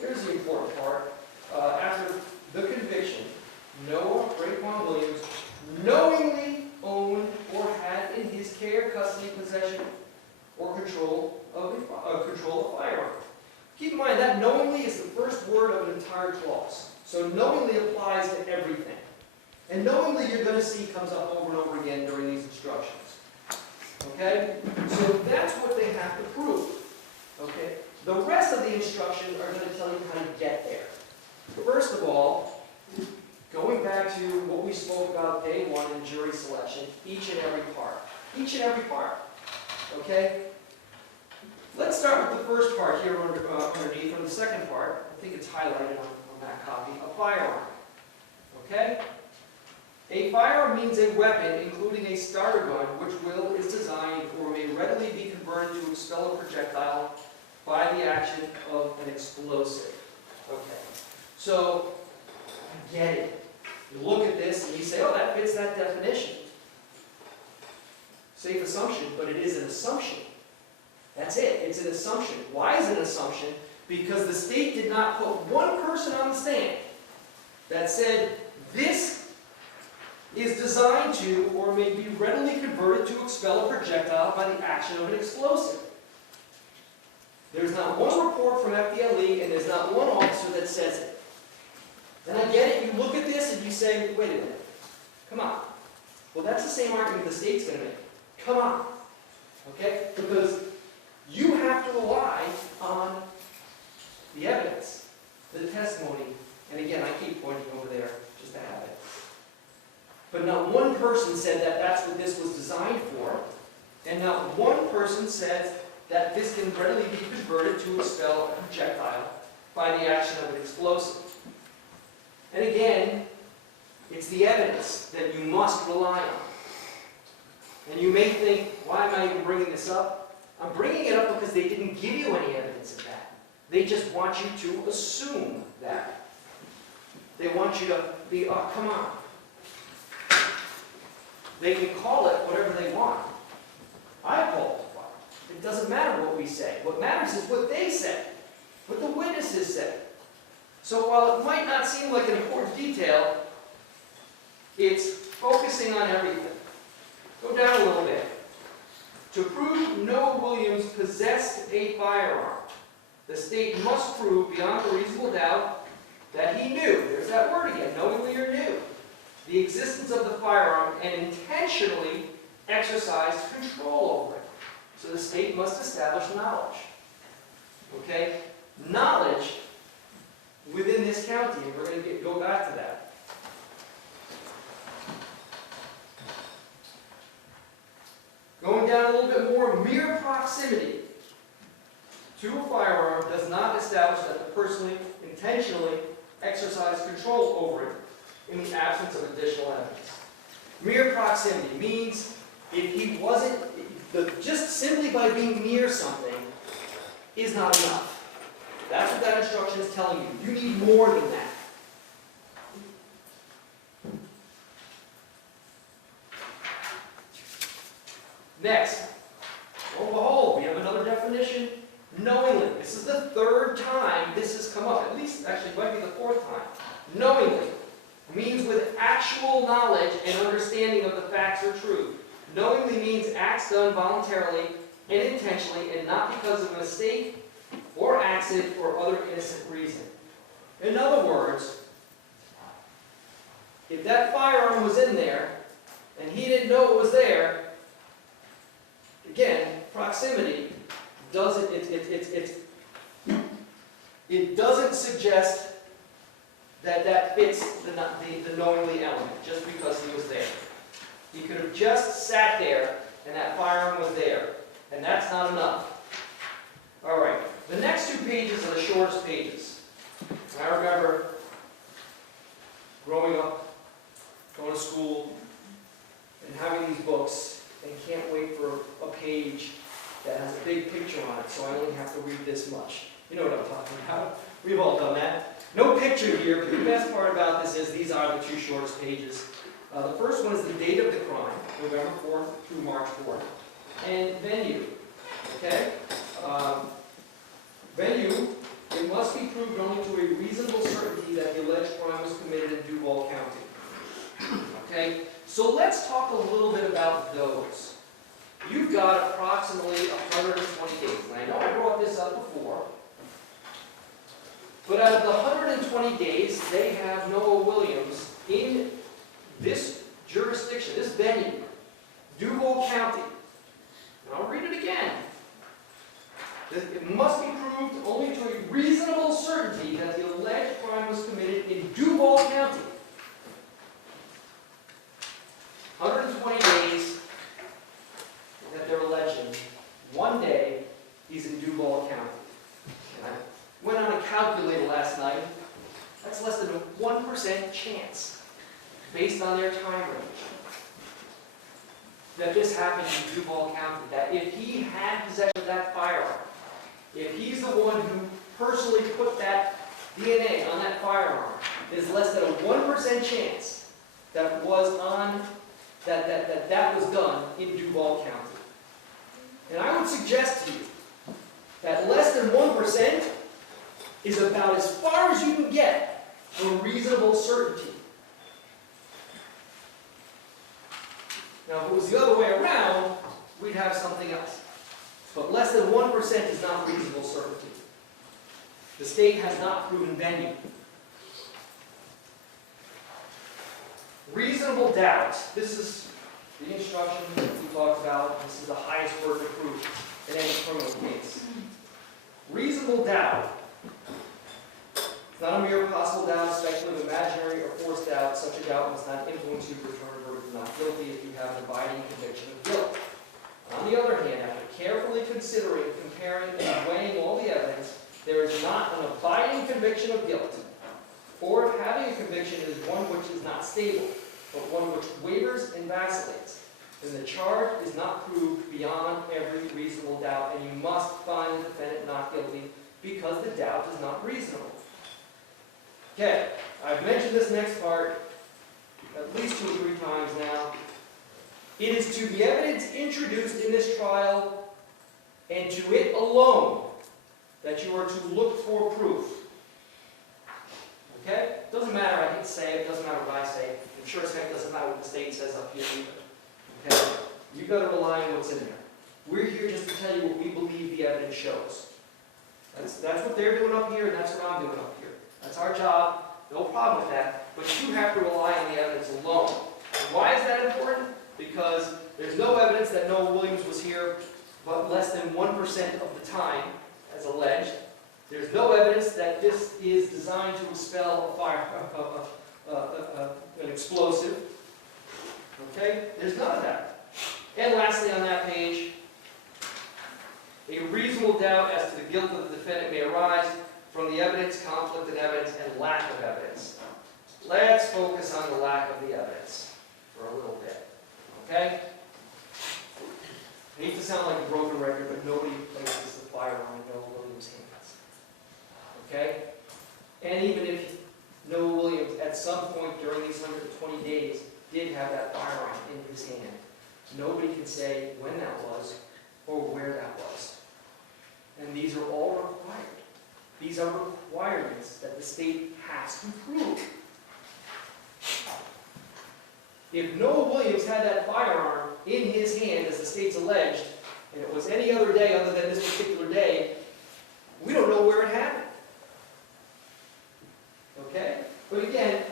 Here's the important part. After the conviction, Noah Raekwon Williams knowingly owned or had in his care, custody, possession, or control of a firearm. Keep in mind that knowingly is the first word of an entire clause. So knowingly applies to everything. And knowingly you're going to see comes up over and over again during these instructions. Okay? So that's what they have to prove. Okay? The rest of the instructions are going to tell you how to get there. First of all, going back to what we spoke about day one in jury selection, each and every part. Each and every part. Okay? Let's start with the first part here underneath, or the second part. I think it's highlighted on that copy. A firearm. Okay? A firearm means a weapon, including a starter gun, which is designed or may readily be converted to expel a projectile by the action of an explosive. Okay. So, I get it. You look at this and you say, oh, that fits that definition. Safe assumption, but it is an assumption. That's it. It's an assumption. Why is it an assumption? Because the state did not put one person on the stand that said, this is designed to or may be readily converted to expel a projectile by the action of an explosive. There's not one report from FDLE and there's not one officer that says it. And I get it. You look at this and you say, wait a minute. Come on. Well, that's the same argument the state's going to make. Come on. Okay? Because you have to rely on the evidence, the testimony. And again, I keep pointing over there just to have it. But not one person said that that's what this was designed for. And not one person says that this can readily be converted to expel a projectile by the action of an explosive. And again, it's the evidence that you must rely on. And you may think, why am I even bringing this up? I'm bringing it up because they didn't give you any evidence of that. They just want you to assume that. They want you to be, oh, come on. They can call it whatever they want. I call it fire. It doesn't matter what we say. What matters is what they say, what the witnesses say. So while it might not seem like an important detail, it's focusing on everything. Go down a little bit. To prove Noah Williams possessed a firearm, the state must prove beyond a reasonable doubt that he knew, there's that word again, knowingly or knew, the existence of the firearm and intentionally exercised control over it. So the state must establish knowledge. Okay? Knowledge within this county, and we're going to go back to that. Going down a little bit more, mere proximity to a firearm does not establish that the person intentionally exercised control over it in the absence of additional evidence. Mere proximity means if he wasn't, just simply by being near something is not enough. That's what that instruction is telling you. You need more than that. Next, lo and behold, we have another definition. Knowingly. This is the third time this has come up. At least, actually, it might be the fourth time. Knowingly means with actual knowledge and understanding of the facts or truth. Knowingly means acts done voluntarily and intentionally and not because of a mistake or accident or other innocent reason. In other words, if that firearm was in there and he didn't know it was there, again, proximity doesn't, it doesn't suggest that that fits the knowingly element just because he was there. He could have just sat there and that firearm was there, and that's not enough. All right, the next two pages are the shortest pages. And I remember growing up, going to school, and having these books, and can't wait for a page that has a big picture on it, so I only have to read this much. You know what I'm talking about. We've all done that. No picture here, but the best part about this is these are the two shortest pages. The first one is the date of the crime, November 4th through March 4th. And venue. Okay? Venue, it must be proved only to a reasonable certainty that the alleged crime was committed in Duval County. Okay? So let's talk a little bit about those. You've got approximately 120 days. And I know I brought this up before. But out of the 120 days, they have Noah Williams in this jurisdiction, this venue, Duval County. And I'll read it again. It must be proved only to a reasonable certainty that the alleged crime was committed in Duval County. calculated last night, that's less than a 1% chance, based on their time range, that this happened in Duval County. That if he had possession of that firearm, if he's the one who personally put that DNA on that firearm, there's less than a 1% chance that was on that was done in Duval County. And I would suggest to you that less than 1% is about as far as you can get for reasonable certainty. Now, if it was the other way around, we'd have something else. But less than 1% is not reasonable certainty. The state has not proven venue. Reasonable doubt. This is the instruction that we talked about. This is the highest burden of proof in any criminal case. Reasonable doubt. It's not a mere possible doubt, speculative, imaginary, or forced doubt. Such a doubt must not influence you to return a verdict of not guilty if you have an abiding conviction of guilt. On the other hand, after carefully considering, comparing, and weighing all the evidence, there is not an abiding conviction of guilt. Or if having a conviction is one which is not stable, but one which wavers and vacillates, then the charge is not proved beyond every reasonable doubt, and you must find the defendant not guilty because the doubt is not reasonable. Okay, I've mentioned this next part at least 2 or 3 times now. It is to the evidence introduced in this trial and to it alone that you are to look for proof. Okay? Doesn't matter, I hate to say it, doesn't matter what I say. It sure as heck doesn't matter what the state says up here either. Okay? You've got to rely on what's in there. We're here just to tell you what we believe the evidence shows. That's what they're doing up here, and that's what I'm doing up here. That's our job, no problem with that, but you have to rely on the evidence alone. And why is that important? Because there's no evidence that Noah Williams was here but less than 1% of the time, as alleged. There's no evidence that this is designed to expel an explosive. Okay? There's none of that. And lastly on that page, a reasonable doubt as to the guilt of the defendant may arise from the evidence, conflict in evidence, and lack of evidence. Let's focus on the lack of the evidence for a little bit. Okay? I hate to sound like a broken record, but nobody places the firearm in Noah Williams' hands. Okay? And even if Noah Williams, at some point during these 120 days, did have that firearm in his hand, nobody can say when that was or where that was. And these are all required. These are requirements that the state has to prove. If Noah Williams had that firearm in his hand, as the state's alleged, and it was any other day other than this particular day, we don't know where it happened. Okay? But again,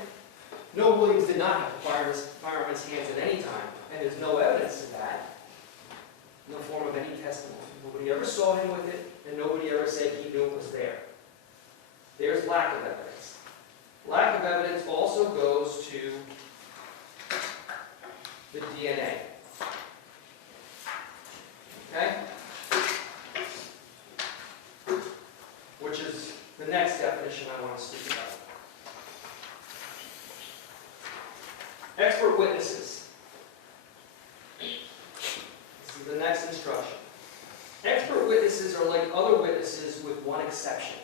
Noah Williams did not have the firearm in his hands at any time, and there's no evidence of that in the form of any testimony. Nobody ever saw him with it, and nobody ever said he knew it was there. There's lack of evidence. Lack of evidence also goes to the DNA. Okay? Which is the next definition I want to speak about. Expert witnesses. This is the next instruction. Expert witnesses are like other witnesses with one exception.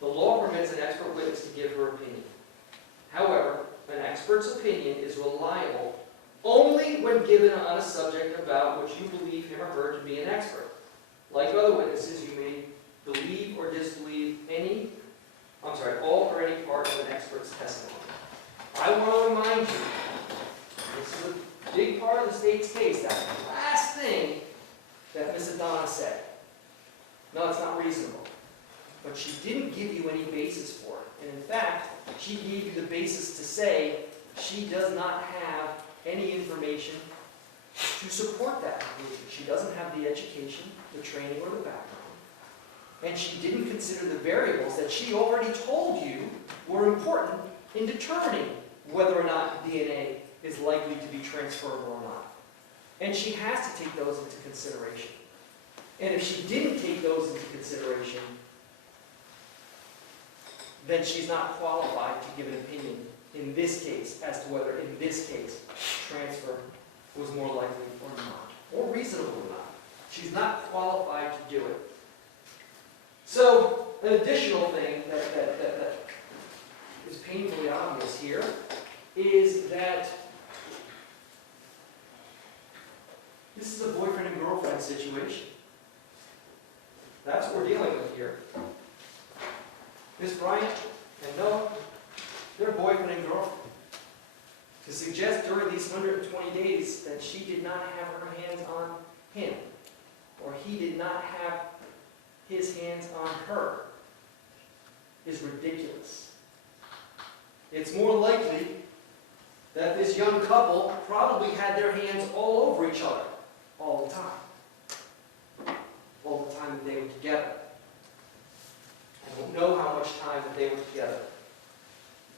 The law permits an expert witness to give her opinion. However, an expert's opinion is reliable only when given on a subject about which you believe him or her to be an expert. Like other witnesses, you may believe or disbelieve all or any part of an expert's testimony. I want to remind you, this is a big part of the state's case, that last thing that Ms. Adana said. No, it's not reasonable. But she didn't give you any basis for it. And in fact, she gave you the basis to say she does not have any information to support that conclusion. She doesn't have the education, the training, or the background. And she didn't consider the variables that she already told you were important in determining whether or not DNA is likely to be transferable or not. And she has to take those into consideration. And if she didn't take those into consideration, then she's not qualified to give an opinion in this case as to whether in this case transfer was more likely or not, or reasonable or not. She's not qualified to do it. So, an additional thing that is painfully obvious here is that this is a boyfriend and girlfriend situation. That's what we're dealing with here. Miss Bryant and Noah, they're boyfriend and girlfriend. To suggest during these 120 days that she did not have her hands on him, or he did not have his hands on her, is ridiculous. It's more likely that this young couple probably had their hands all over each other all the time. All the time that they were together. I don't know how much time that they were together.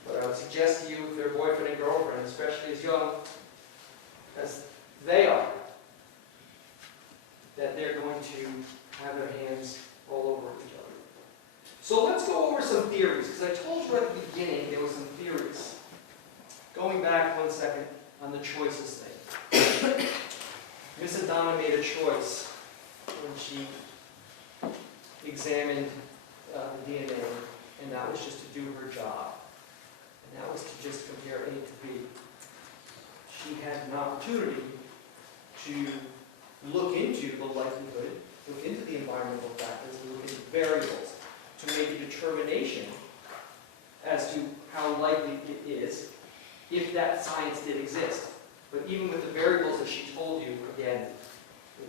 But I would suggest to you, if they're boyfriend and girlfriend, especially as young as they are, that they're going to have their hands all over each other. So let's go over some theories, because I told you at the beginning there were some theories. Going back 1 second on the choices thing. Miss Adana made a choice when she examined the DNA, and that was just to do her job. And that was to just compare A to B. She had an opportunity to look into the likelihood, look into the environmental factors, and look into variables to make a determination as to how likely it is if that science did exist. But even with the variables that she told you, again,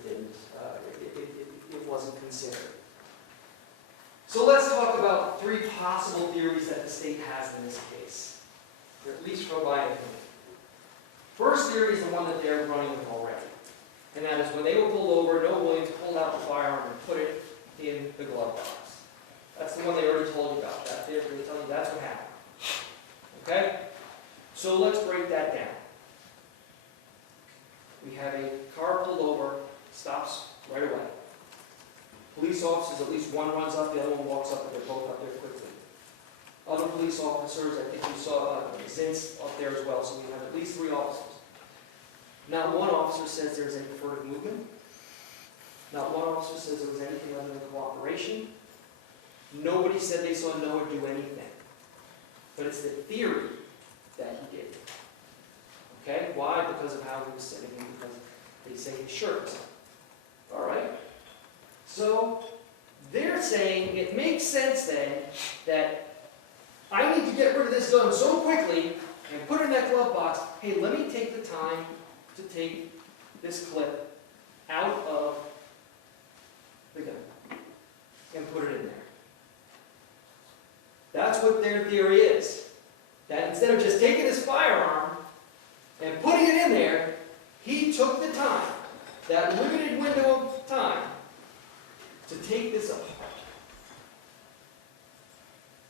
it wasn't considered. So let's talk about 3 possible theories that the state has in this case, or at least from my opinion. First theory is the one that they're running with already, and that is when they were pulled over, Noah Williams pulled out the firearm and put it in the glove box. That's the one they already told you about. That theory, they tell you that's what happened. Okay? So let's break that down. We have a car pulled over, stops right away. Police officers, at least one runs up, the other one walks up, and they're both up there quickly. Other police officers, I think we saw Zintz up there as well, so we have at least 3 officers. Not one officer says there's any furtive movement. Not one officer says there was anything other than cooperation. Nobody said they saw Noah do anything. But it's the theory that he did. Okay? Why? Because of how he was sitting, because they say his shirt. All right? So, they're saying it makes sense then that I need to get rid of this gun so quickly and put it in that glove box. Hey, let me take the time to take this clip out of the gun and put it in there. That's what their theory is. That instead of just taking his firearm and putting it in there, he took the time, that limited window of time, to take this apart.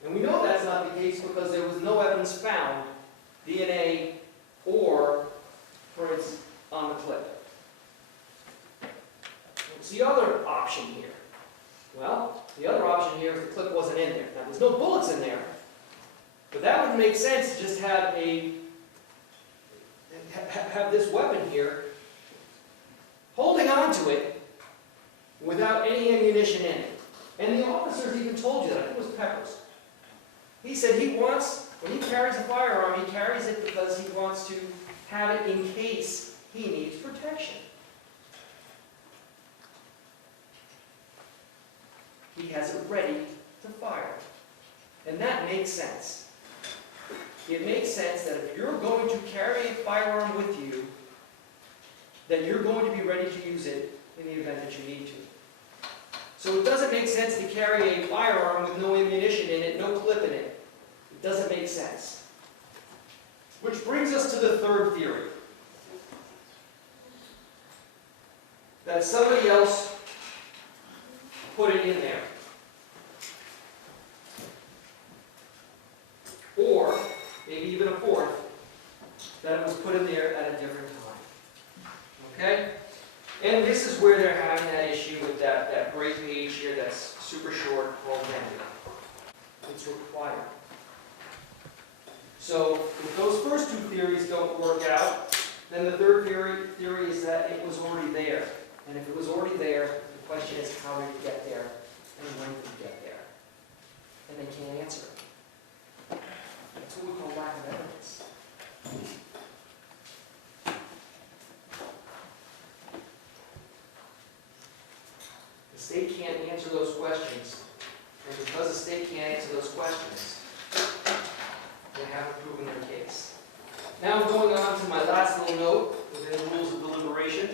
And we know that's not the case because there was no evidence found, DNA or prints on the clip. What's the other option here? Well, the other option here is the clip wasn't in there. Now, there's no bullets in there, but that would make sense to just have this weapon here, holding on to it without any ammunition in it. And the officers even told you that. I think it was Peppers. He said he wants, when he carries a firearm, he carries it because he wants to have it in case he needs protection. He has it ready to fire. And that makes sense. It makes sense that if you're going to carry a firearm with you, that you're going to be ready to use it in the event that you need to. So it doesn't make sense to carry a firearm with no ammunition in it, no clip in it. It doesn't make sense. Which brings us to the third theory. That somebody else put it in there. Or, maybe even a fourth, that it was put in there at a different time. Okay? And this is where they're having that issue with that gray page here that's super short called random. It's required. So if those first two theories don't work out, then the third theory is that it was already there. And if it was already there, the question is how did it get there and when did it get there? And they can't answer it. That's what we call lack of evidence. The state can't answer those questions. And because the state can't answer those questions, they haven't proven their case. Now I'm going on to my last little note within the rules of deliberation.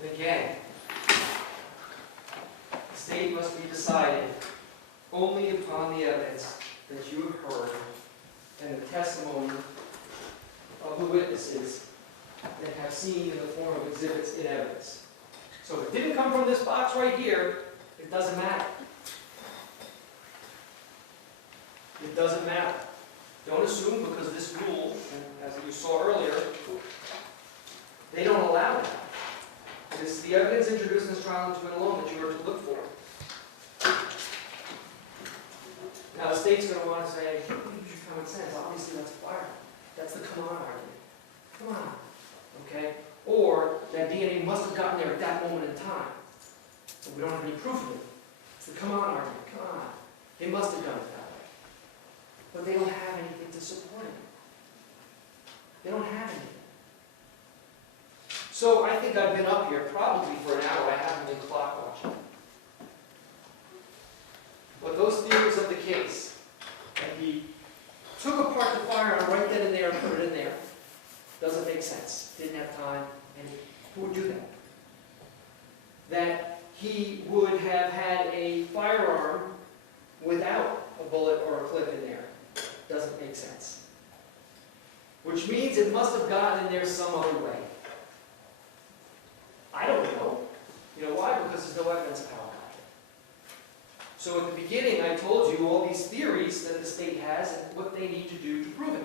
And again, the state must be decided only upon the evidence that you have heard and the testimony of the witnesses that have seen in the form of exhibits in evidence. So if it didn't come from this box right here, it doesn't matter. It doesn't matter. Don't assume because this rule, and as you saw earlier, they don't allow it. It's the evidence introduced in this trial into it alone that you are to look for. Now the state's going to want to say, use your common sense. Obviously that's a fire. That's the come on argument. Come on. Okay? Or that DNA must have gotten there at that moment in time. But we don't have any proof of it. It's the come on argument. Come on. They must have done it that way. But they don't have anything to support it. They don't have anything. So I think I've been up here probably for an hour. I haven't been clock watching. But those theories of the case, that he took apart the firearm right then and there and put it in there, doesn't make sense. Didn't have time, and who would do that? That he would have had a firearm without a bullet or a clip in there, doesn't make sense. Which means it must have gotten in there some other way. I don't know. You know why? Because there's no evidence of how it got there. So at the beginning, I told you all these theories that the state has and what they need to do to prove it.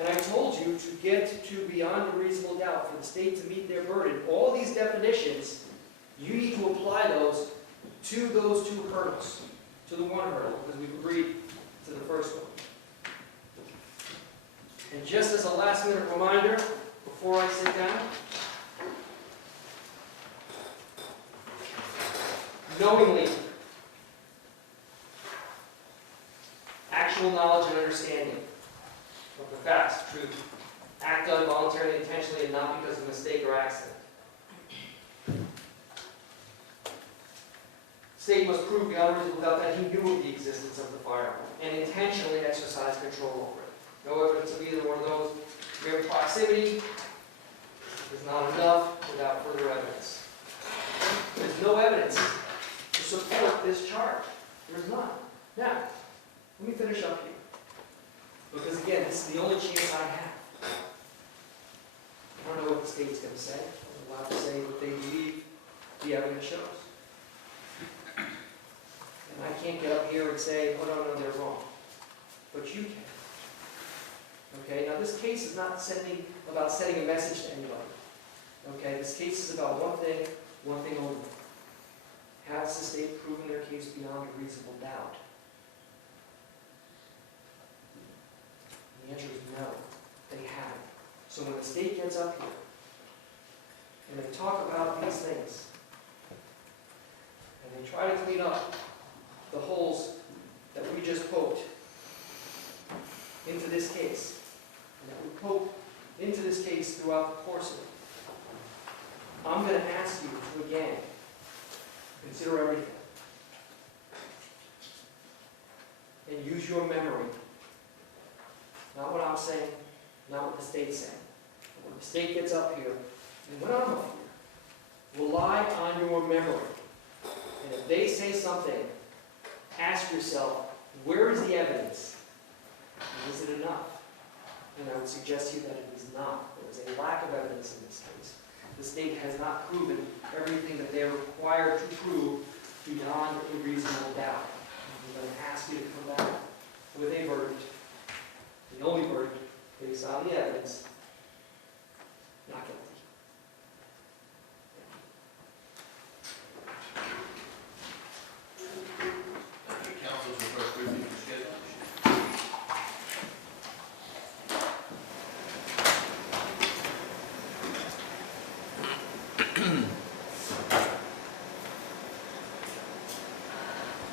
And I told you to get to beyond a reasonable doubt for the state to meet their burden. All these definitions, you need to apply those to those two hurdles, to the one hurdle, because we've agreed to the first one. And just as a last minute reminder, before I sit down, knowingly, actual knowledge and understanding of the facts, truth, act done voluntarily, intentionally, and not because of mistake or accident. State must prove beyond reasonable doubt that he knew of the existence of the firearm and intentionally exercised control over it. No evidence of either one of those. Mere proximity is not enough without further evidence. There's no evidence to support this charge. There's none. Now, let me finish up here. Because again, this is the only chance I have. I don't know what the state's going to say. I'm allowed to say what they believe the evidence shows. And I can't get up here and say, oh no, they're wrong. But you can. Okay, now this case is not about sending a message to anybody. Okay, this case is about one thing only. Has the state proven their case beyond a reasonable doubt? The answer is no, they haven't. So when the state gets up here and they talk about these things, and they try to clean up the holes that we just poked into this case, and that we poked into this case throughout the course of it, I'm going to ask you to again consider everything and use your memory. Not what I'm saying, not what the state's saying. But when the state gets up here, and when I'm up here, rely on your memory. And if they say something, ask yourself, where is the evidence? And is it enough? And I would suggest to you that it is not. There is a lack of evidence in this case. The state has not proven everything that they are required to prove beyond a reasonable doubt. I'm going to ask you to come back with a verdict, the only verdict based on the evidence Not guilty.